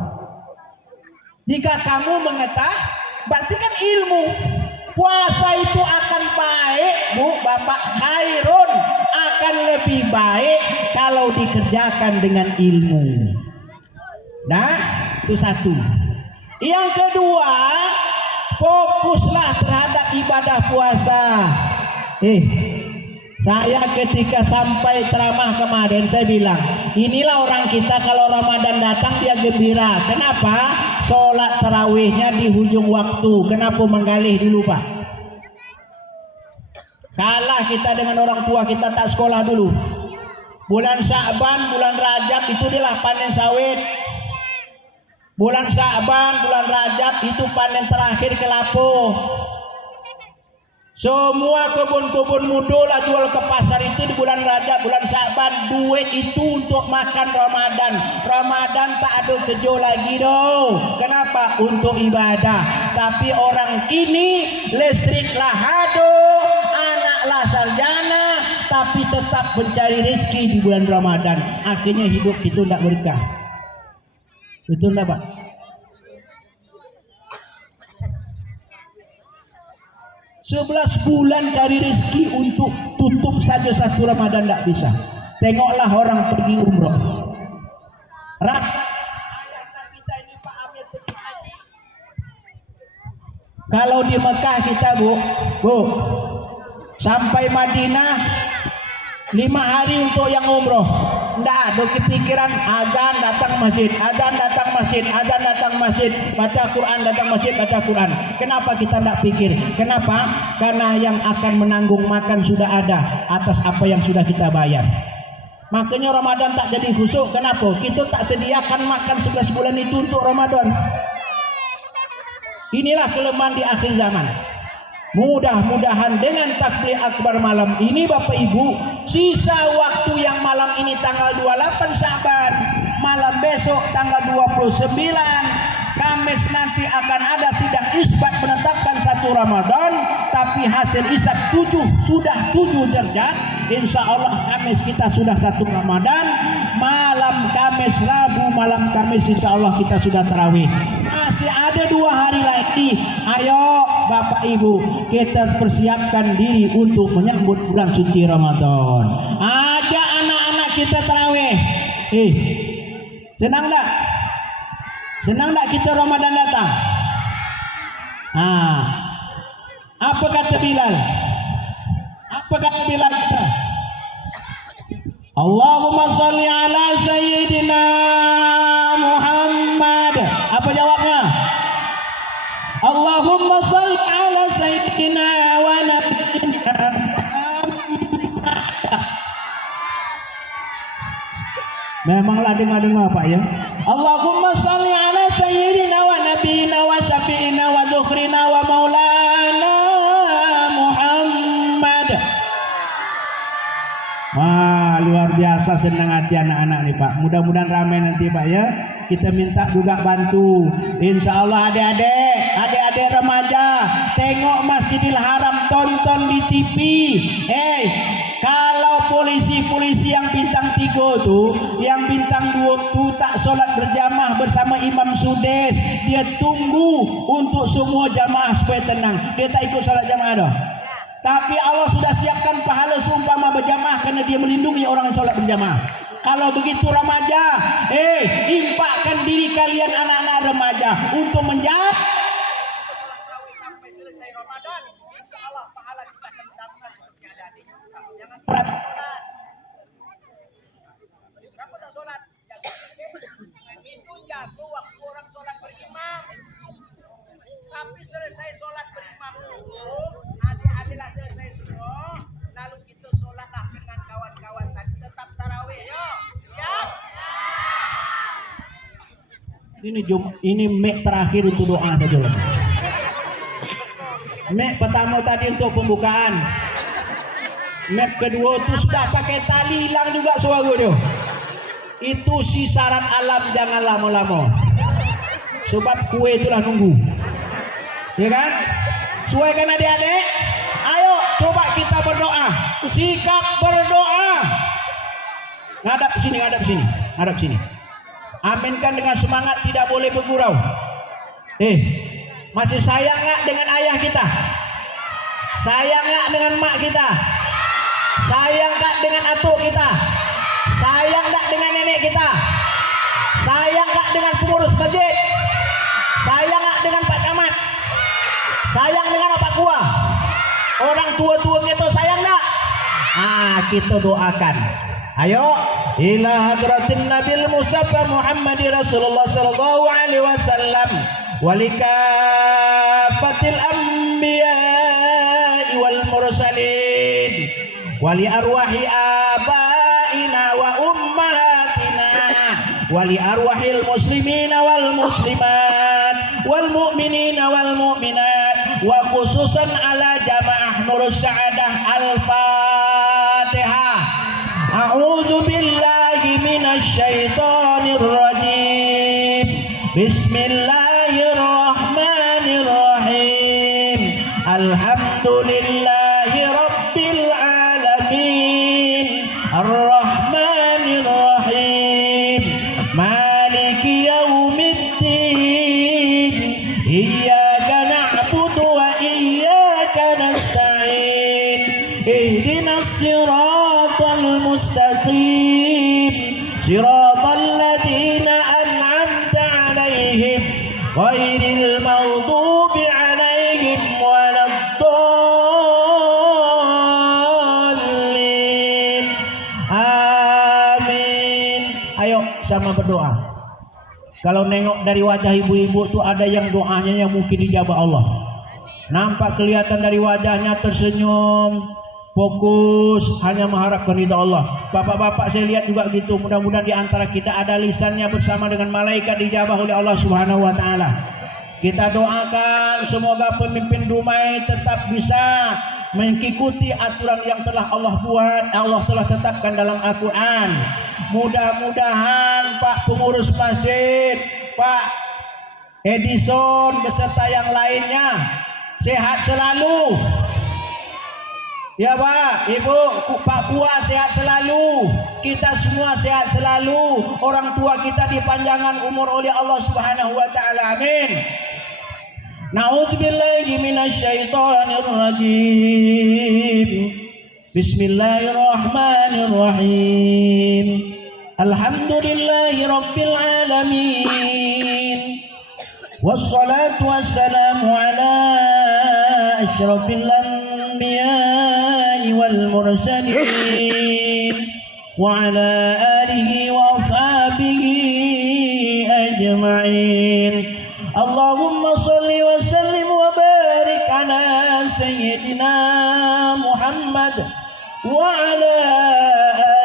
Jika kamu mengetahui, berarti kan ilmu. Puasa itu akan baik Bu, Bapak, khairun, akan lebih baik kalau dikerjakan dengan ilmu. Nah, itu satu. Yang kedua, fokuslah terhadap ibadah puasa. Saya ketika sampai ceramah kemarin saya bilang, inilah orang kita kalau Ramadan datang dia gembira. Kenapa? Sholat tarawihnya di hujung waktu. Kenapa menggalih dulu Pak? Kalah kita dengan orang tua kita tak sekolah dulu. Bulan Sya'ban, bulan Rajab itu adalah panen sawit. Bulan Sya'ban, bulan Rajab itu panen terakhir kelapa. Semua kebun-kebun muda lah jual ke pasar itu di bulan Rajab, bulan Sya'ban. Duit itu untuk makan Ramadan. Ramadan tak ada kerja lagi doh. Kenapa? Untuk ibadah. Tapi orang kini listrik lah ada, anak lah sarjana, tapi tetap mencari rezeki di bulan Ramadan. Akhirnya hidup itu tidak berkah. Betul tidak Pak? Sebelas bulan cari rezeki untuk tutup saja satu Ramadan tidak bisa. Tengoklah orang pergi umroh. Kalau di Mekah kita Bu, sampai Madinah 5 hari untuk yang umroh. Tidak ada kepikiran azan datang masjid, azan datang masjid, azan datang masjid, baca Quran datang masjid, baca Quran. Kenapa kita tidak pikir? Kenapa? Karena yang akan menanggung makan sudah ada atas apa yang sudah kita bayar. Makanya Ramadan tak jadi khusyuk. Kenapa? Kita tak sediakan makan 11 bulan itu untuk Ramadan. Inilah kelemahan di akhir zaman. Mudah-mudahan dengan takbir akbar malam ini Bapak Ibu, sisa waktu yang malam ini tanggal 28 Sya'ban, malam besok tanggal 29, Kamis nanti akan ada sidang isbat menetapkan satu Ramadan, tapi hasil isbat 7 derajat. Insya Allah Kamis kita sudah satu Ramadan, malam Kamis, Rabu malam Kamis insya Allah kita sudah tarawih. Masih ada 2 hari lagi. Ayo Bapak Ibu, kita persiapkan diri untuk menyambut bulan suci Ramadan. Ajak anak-anak kita tarawih. Senang tak? Senang tak kita Ramadan datang? Apa kata Bilal? Apa kata Bilal kita? Allahumma salli ala Sayyidina Muhammad. Apa jawabnya? Allahumma salli ala Sayyidina wa Nabiyina Muhammad. Memanglah dengar-dengar Pak ya. Allahumma salli ala Sayyidina wa Nabiyina wa Syafi'ina wa Dzukhrina wa Maulana Muhammad. Wah, luar biasa senang hati anak-anak nih Pak. Mudah-mudahan ramai nanti Pak ya. Kita minta juga bantu. Insya Allah adik-adik remaja tengok Masjidil Haram, tonton di TV. Kalau polisi-polisi yang bintang 3 tuh, yang bintang 2 tuh tak sholat berjamaah bersama Imam Sudes, dia tunggu untuk semua jamaah supaya tenang, dia tak ikut sholat jamaah dah. Tapi Allah sudah siapkan pahala seumpama berjamaah karena dia melindungi orang yang sholat berjamaah. Kalau begitu remaja, impakkan diri kalian anak-anak remaja untuk menjaga sampai selesai Ramadan. Insyaallah pahala kita akan dapat seperti ada di jangan berapa tak sholat? Itu jatuh waktu orang sholat berimam. Tapi selesai sholat berimam itu, adik-adiklah selesai semua, lalu kita sholatlah dengan kawan-kawan tadi, tetap tarawih, yo. Siap? Ini mek terakhir untuk doa saja lah. Mek pertama tadi untuk pembukaan. Mek kedua itu sudah pakai tali, hilang juga suara dia. Itu si syarat alam, jangan lama-lama. Sebab kue itulah nunggu. Ya kan? Suaikan adik-adik. Ayo coba kita berdoa. Sikap berdoa. Ngadap sini, ngadap sini, ngadap sini. Aminkan dengan semangat, tidak boleh bergurau. Masih sayang nggak dengan ayah kita? Sayang nggak dengan mak kita? Sayang nggak dengan atuk kita? Sayang nggak dengan nenek kita? Sayang nggak dengan pengurus masjid? Sayang nggak dengan Pak Camat? Sayang dengan Pak Kua? Orang tua-tua kita sayang nggak? Kita doakan. Ayo, ila hadratin Nabil Mustafa Muhammad Rasulullah sallallahu alaihi wasallam walikafatil anbiya wal mursalin wali arwahi abaina wa ummahatina wali arwahil muslimina wal muslimat wal mu'minina wal mu'minat wa khususan ala jamaah Nurus Sa'adah Al-Fatihah. A'udzu billahi minasy syaithanir rajim. Bismillahirrahmanirrahim. Alhamdulillahi rabbil alamin. Arrahmanir rahim. Maliki yaumiddin. Iyyaka na'budu wa iyyaka nasta'in. Ihdinas siratal mustaqim. Siratal ladzina an'amta 'alaihim ghairil maghdubi 'alaihim waladdallin. Amin. Ayo sama berdoa. Kalau nengok dari wajah ibu-ibu tuh ada yang doanya yang mungkin dijabah Allah. Nampak kelihatan dari wajahnya tersenyum, fokus, hanya mengharapkan ridha Allah. Bapak-bapak saya lihat juga gitu. Mudah-mudahan di antara kita ada lisannya bersama dengan malaikat dijabah oleh Allah Subhanahu wa taala. Kita doakan semoga pemimpin Dumai tetap bisa mengikuti aturan yang telah Allah buat, Allah telah tetapkan dalam Al-Quran. Mudah-mudahan Pak pengurus masjid, Pak Edison beserta yang lainnya sehat selalu. Ya Pak, Ibu, Pak Kua sehat selalu. Kita semua sehat selalu. Orang tua kita dipanjangkan umur oleh Allah Subhanahu wa taala. Amin. Na'udzubillahi minasyaitonir rajim. Bismillahirrahmanirrahim. Alhamdulillahi rabbil alamin. Wassalatu wassalamu ala asyrafil anbiya'i wal mursalin wa ala alihi wa ashabihi ajma'in. Allahumma salli wa sallim wa barik ala sayyidina Muhammad wa ala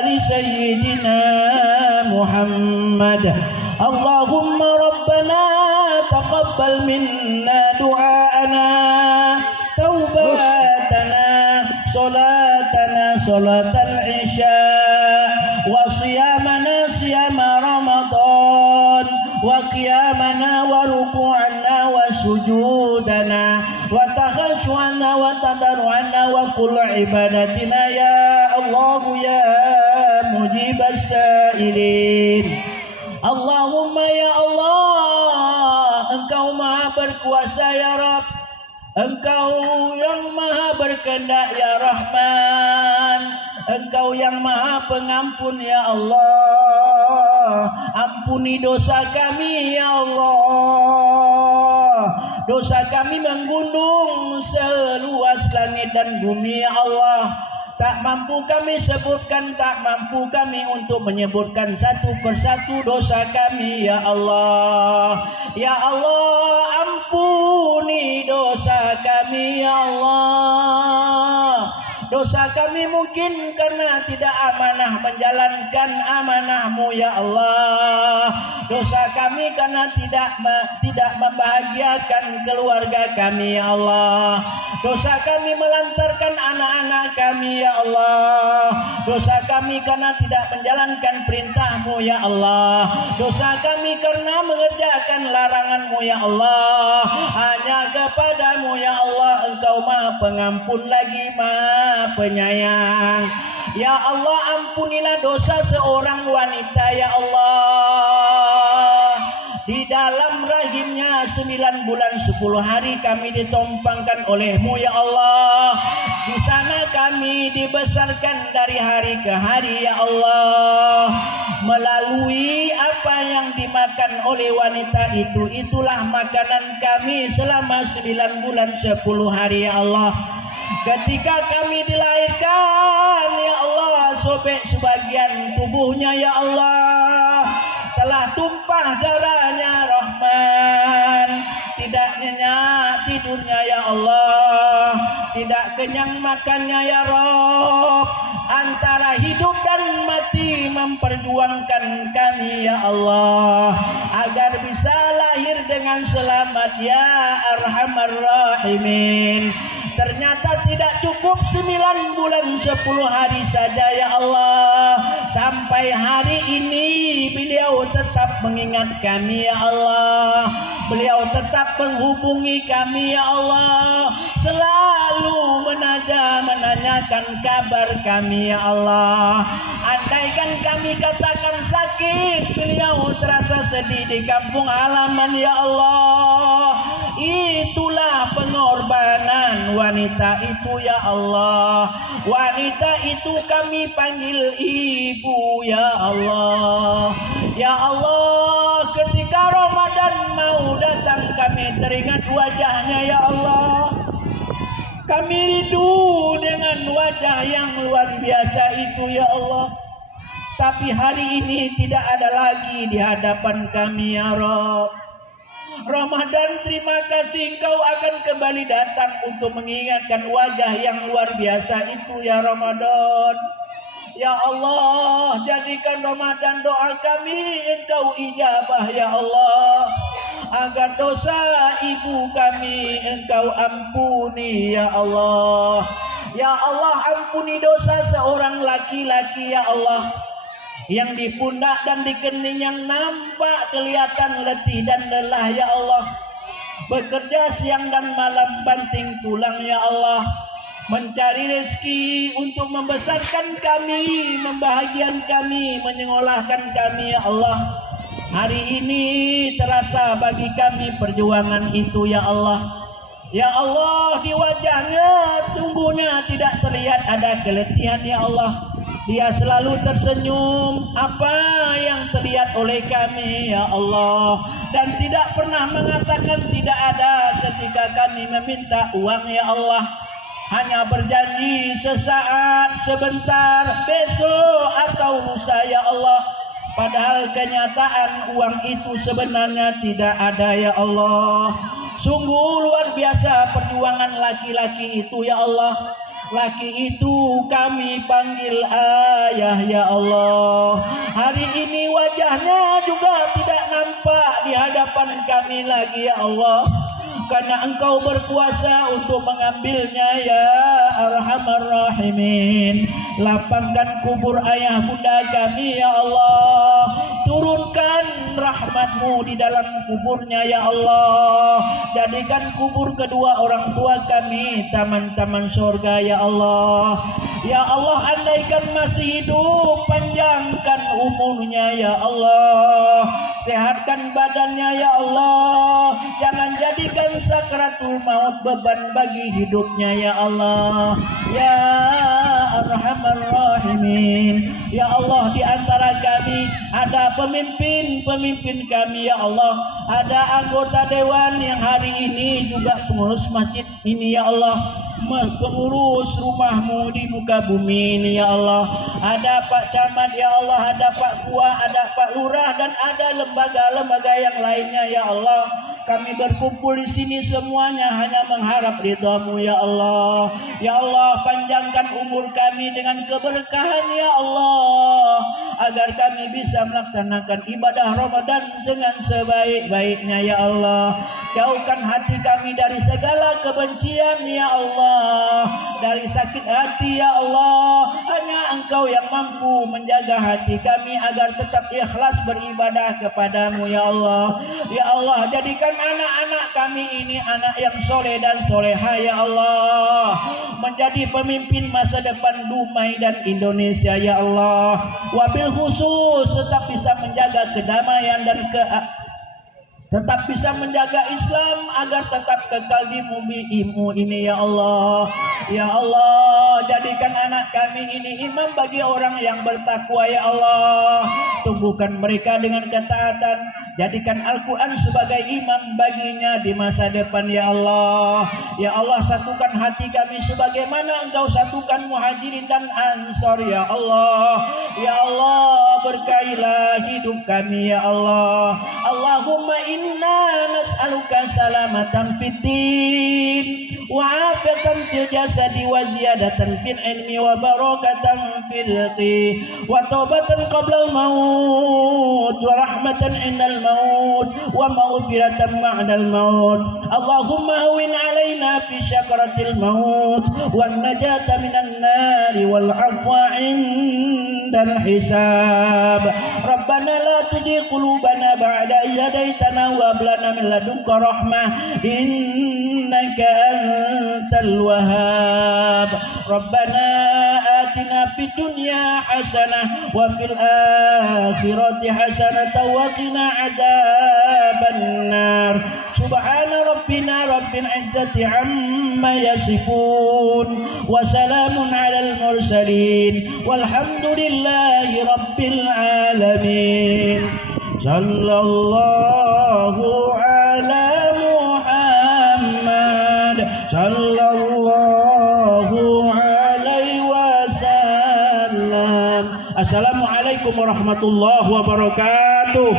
ali sayyidina Muhammad. Allahumma rabbana taqabbal minna du'aana taubatana salatana salatal isya wa siyamana siyama ramadan wa qiyamana wa ruku'ana wa sujudana wa takhashu تجاوزنا وتدر عنا وكل عبادتنا يا الله يا مجيب السائلين. Allahumma ya Allah, Engkau maha berkuasa ya Rabb, Engkau yang maha berkehendak ya Rahman, Engkau yang maha pengampun ya Allah. Ampuni dosa kami ya Allah. Dosa kami menggunung seluas langit dan bumi ya Allah. Tak mampu kami sebutkan, tak mampu kami untuk menyebutkan satu persatu dosa kami ya Allah. Ya Allah, ampuni dosa kami ya Allah. Dosa kami mungkin karena tidak amanah menjalankan amanah-Mu ya Allah. Dosa kami karena tidak membahagiakan keluarga kami ya Allah. Dosa kami melantarkan anak-anak kami ya Allah. Dosa kami karena tidak menjalankan perintah-Mu ya Allah. Dosa kami karena mengerjakan larangan-Mu ya Allah. Hanya kepadamu ya Allah, Engkau maha pengampun lagi maha penyayang. Ya Allah, ampunilah dosa seorang wanita ya Allah. Di dalam rahimnya 9 bulan 10 hari kami ditompangkan oleh-Mu ya Allah. Di sana kami dibesarkan dari hari ke hari ya Allah. Melalui apa yang dimakan oleh wanita itu, itulah makanan kami selama 9 bulan 10 hari ya Allah. Ketika kami dilahirkan ya Allah, sobek sebagian tubuhnya ya Allah. Telah tumpah darahnya Rahman. Tidak nyenyak tidurnya ya Allah. Tidak kenyang makannya ya Rabb. Antara hidup dan mati memperjuangkan kami ya Allah, agar bisa lahir dengan selamat ya Arhamar Rahimin. Ternyata tidak cukup 9 bulan 10 hari saja ya Allah. Sampai hari ini beliau tetap mengingat kami ya Allah. Beliau tetap menghubungi kami ya Allah. Selalu menanyakan kabar kami ya Allah. Andaikan kami katakan sakit, beliau terasa sedih di kampung halaman ya Allah. Itulah pengorbanan wanita itu ya Allah. Wanita itu kami panggil ibu ya Allah. Ya Allah, ketika Ramadan mau datang kami teringat wajahnya ya Allah. Kami rindu dengan wajah yang luar biasa itu ya Allah. Tapi hari ini tidak ada lagi di hadapan kami ya Rabb. Ramadan, terima kasih Engkau akan kembali datang untuk mengingatkan wajah yang luar biasa itu ya Ramadan. Ya Allah, jadikan Ramadan doa kami Engkau ijabah ya Allah. Agar dosa ibu kami Engkau ampuni ya Allah. Ya Allah, ampuni dosa seorang laki-laki ya Allah, yang di pundak dan di kening yang nampak kelihatan letih dan lelah ya Allah. Bekerja siang dan malam banting tulang ya Allah. Mencari rezeki untuk membesarkan kami, membahagiakan kami, menyekolahkan kami ya Allah. Hari ini terasa bagi kami perjuangan itu ya Allah. Ya Allah, di wajahnya sungguhnya tidak terlihat ada keletihan ya Allah. Dia selalu tersenyum, apa yang terlihat oleh kami ya Allah. Dan tidak pernah mengatakan tidak ada ketika kami meminta uang ya Allah. Hanya berjanji sesaat, sebentar, besok atau lusa ya Allah. Padahal kenyataan uang itu sebenarnya tidak ada ya Allah. Sungguh luar biasa perjuangan laki-laki itu ya Allah. Laki itu kami panggil ayah ya Allah. Hari ini wajahnya juga tidak nampak di hadapan kami lagi ya Allah. Karena Engkau berkuasa untuk mengambilnya ya Arhamar Rahimin. Lapangkan kubur ayah bunda kami ya Allah. turunkan rahmat-Mu di dalam kuburnya ya Allah. Jadikan kubur kedua orang tua kami taman-taman surga ya Allah. Ya Allah, andaikan masih hidup, panjangkan umurnya ya Allah, sehatkan badannya ya Allah, jangan jadikan sakaratul maut beban bagi hidupnya ya Allah. Ya Arhamar Rahimin, ya Allah, di antara kami ada pemimpin kami ya Allah, ada anggota dewan yang hari ini juga pengurus masjid ini ya Allah, pengurus rumah-Mu di muka bumi ini ya Allah, ada Pak Camat ya Allah, ada Pak Kua, ada Pak Lurah, dan ada lembaga-lembaga yang lainnya ya Allah. Kami berkumpul di sini semuanya hanya mengharap ridha-Mu ya Allah. Ya Allah, panjangkan umur kami dengan keberkahan ya Allah, agar kami bisa melaksanakan ibadah Ramadan dengan sebaik-baiknya ya Allah. Jauhkan hati kami dari segala kebencian ya Allah, dari sakit hati ya Allah. Hanya Engkau yang mampu menjaga hati kami agar tetap ikhlas beribadah kepadamu ya Allah. Ya Allah, jadikan anak-anak kami ini anak yang soleh dan soleha ya Allah, menjadi pemimpin masa depan Dumai dan Indonesia ya Allah. Wabil khusus tetap bisa menjaga kedamaian dan tetap bisa menjaga Islam agar tetap kekal di bumi-Mu ini ya Allah. Ya Allah, jadikan anak kami ini imam bagi orang yang bertakwa ya Allah. Tumbuhkan mereka dengan ketaatan, jadikan Al-Quran sebagai imam baginya di masa depan ya Allah. Ya Allah, satukan hati kami sebagaimana Engkau satukan Muhajirin dan Ansor ya Allah. Ya Allah, berkailah hidup kami ya Allah. Allahumma inna nas'aluka salamatan fid din wa afiyatan fil jasadi wa ziyadatan fil ilmi wa barakatan fil rizqi wa taubatan qabla al maut wa rahmatan indal maut wa maghfiratan ba'dal maut. Allahumma hawwin alaina fi syakaratil maut wan najata minan nari wal afwa indal hisab. Rabbana la tuzigh qulubana ba'da idh hadaitana wa hab lana min ladunka rahmah innaka antal wahhab. Rabbana atina fid dunya hasanah wa fil akhirati hasanah wa qina adzaban nar. Subhana rabbina rabbil izzati amma yasifun wa salamun alal mursalin walhamdulillahi rabbil alamin. Sallallahu ala Muhammad sallallahu alaihi wasallam. Assalamualaikum warahmatullahi wabarakatuh.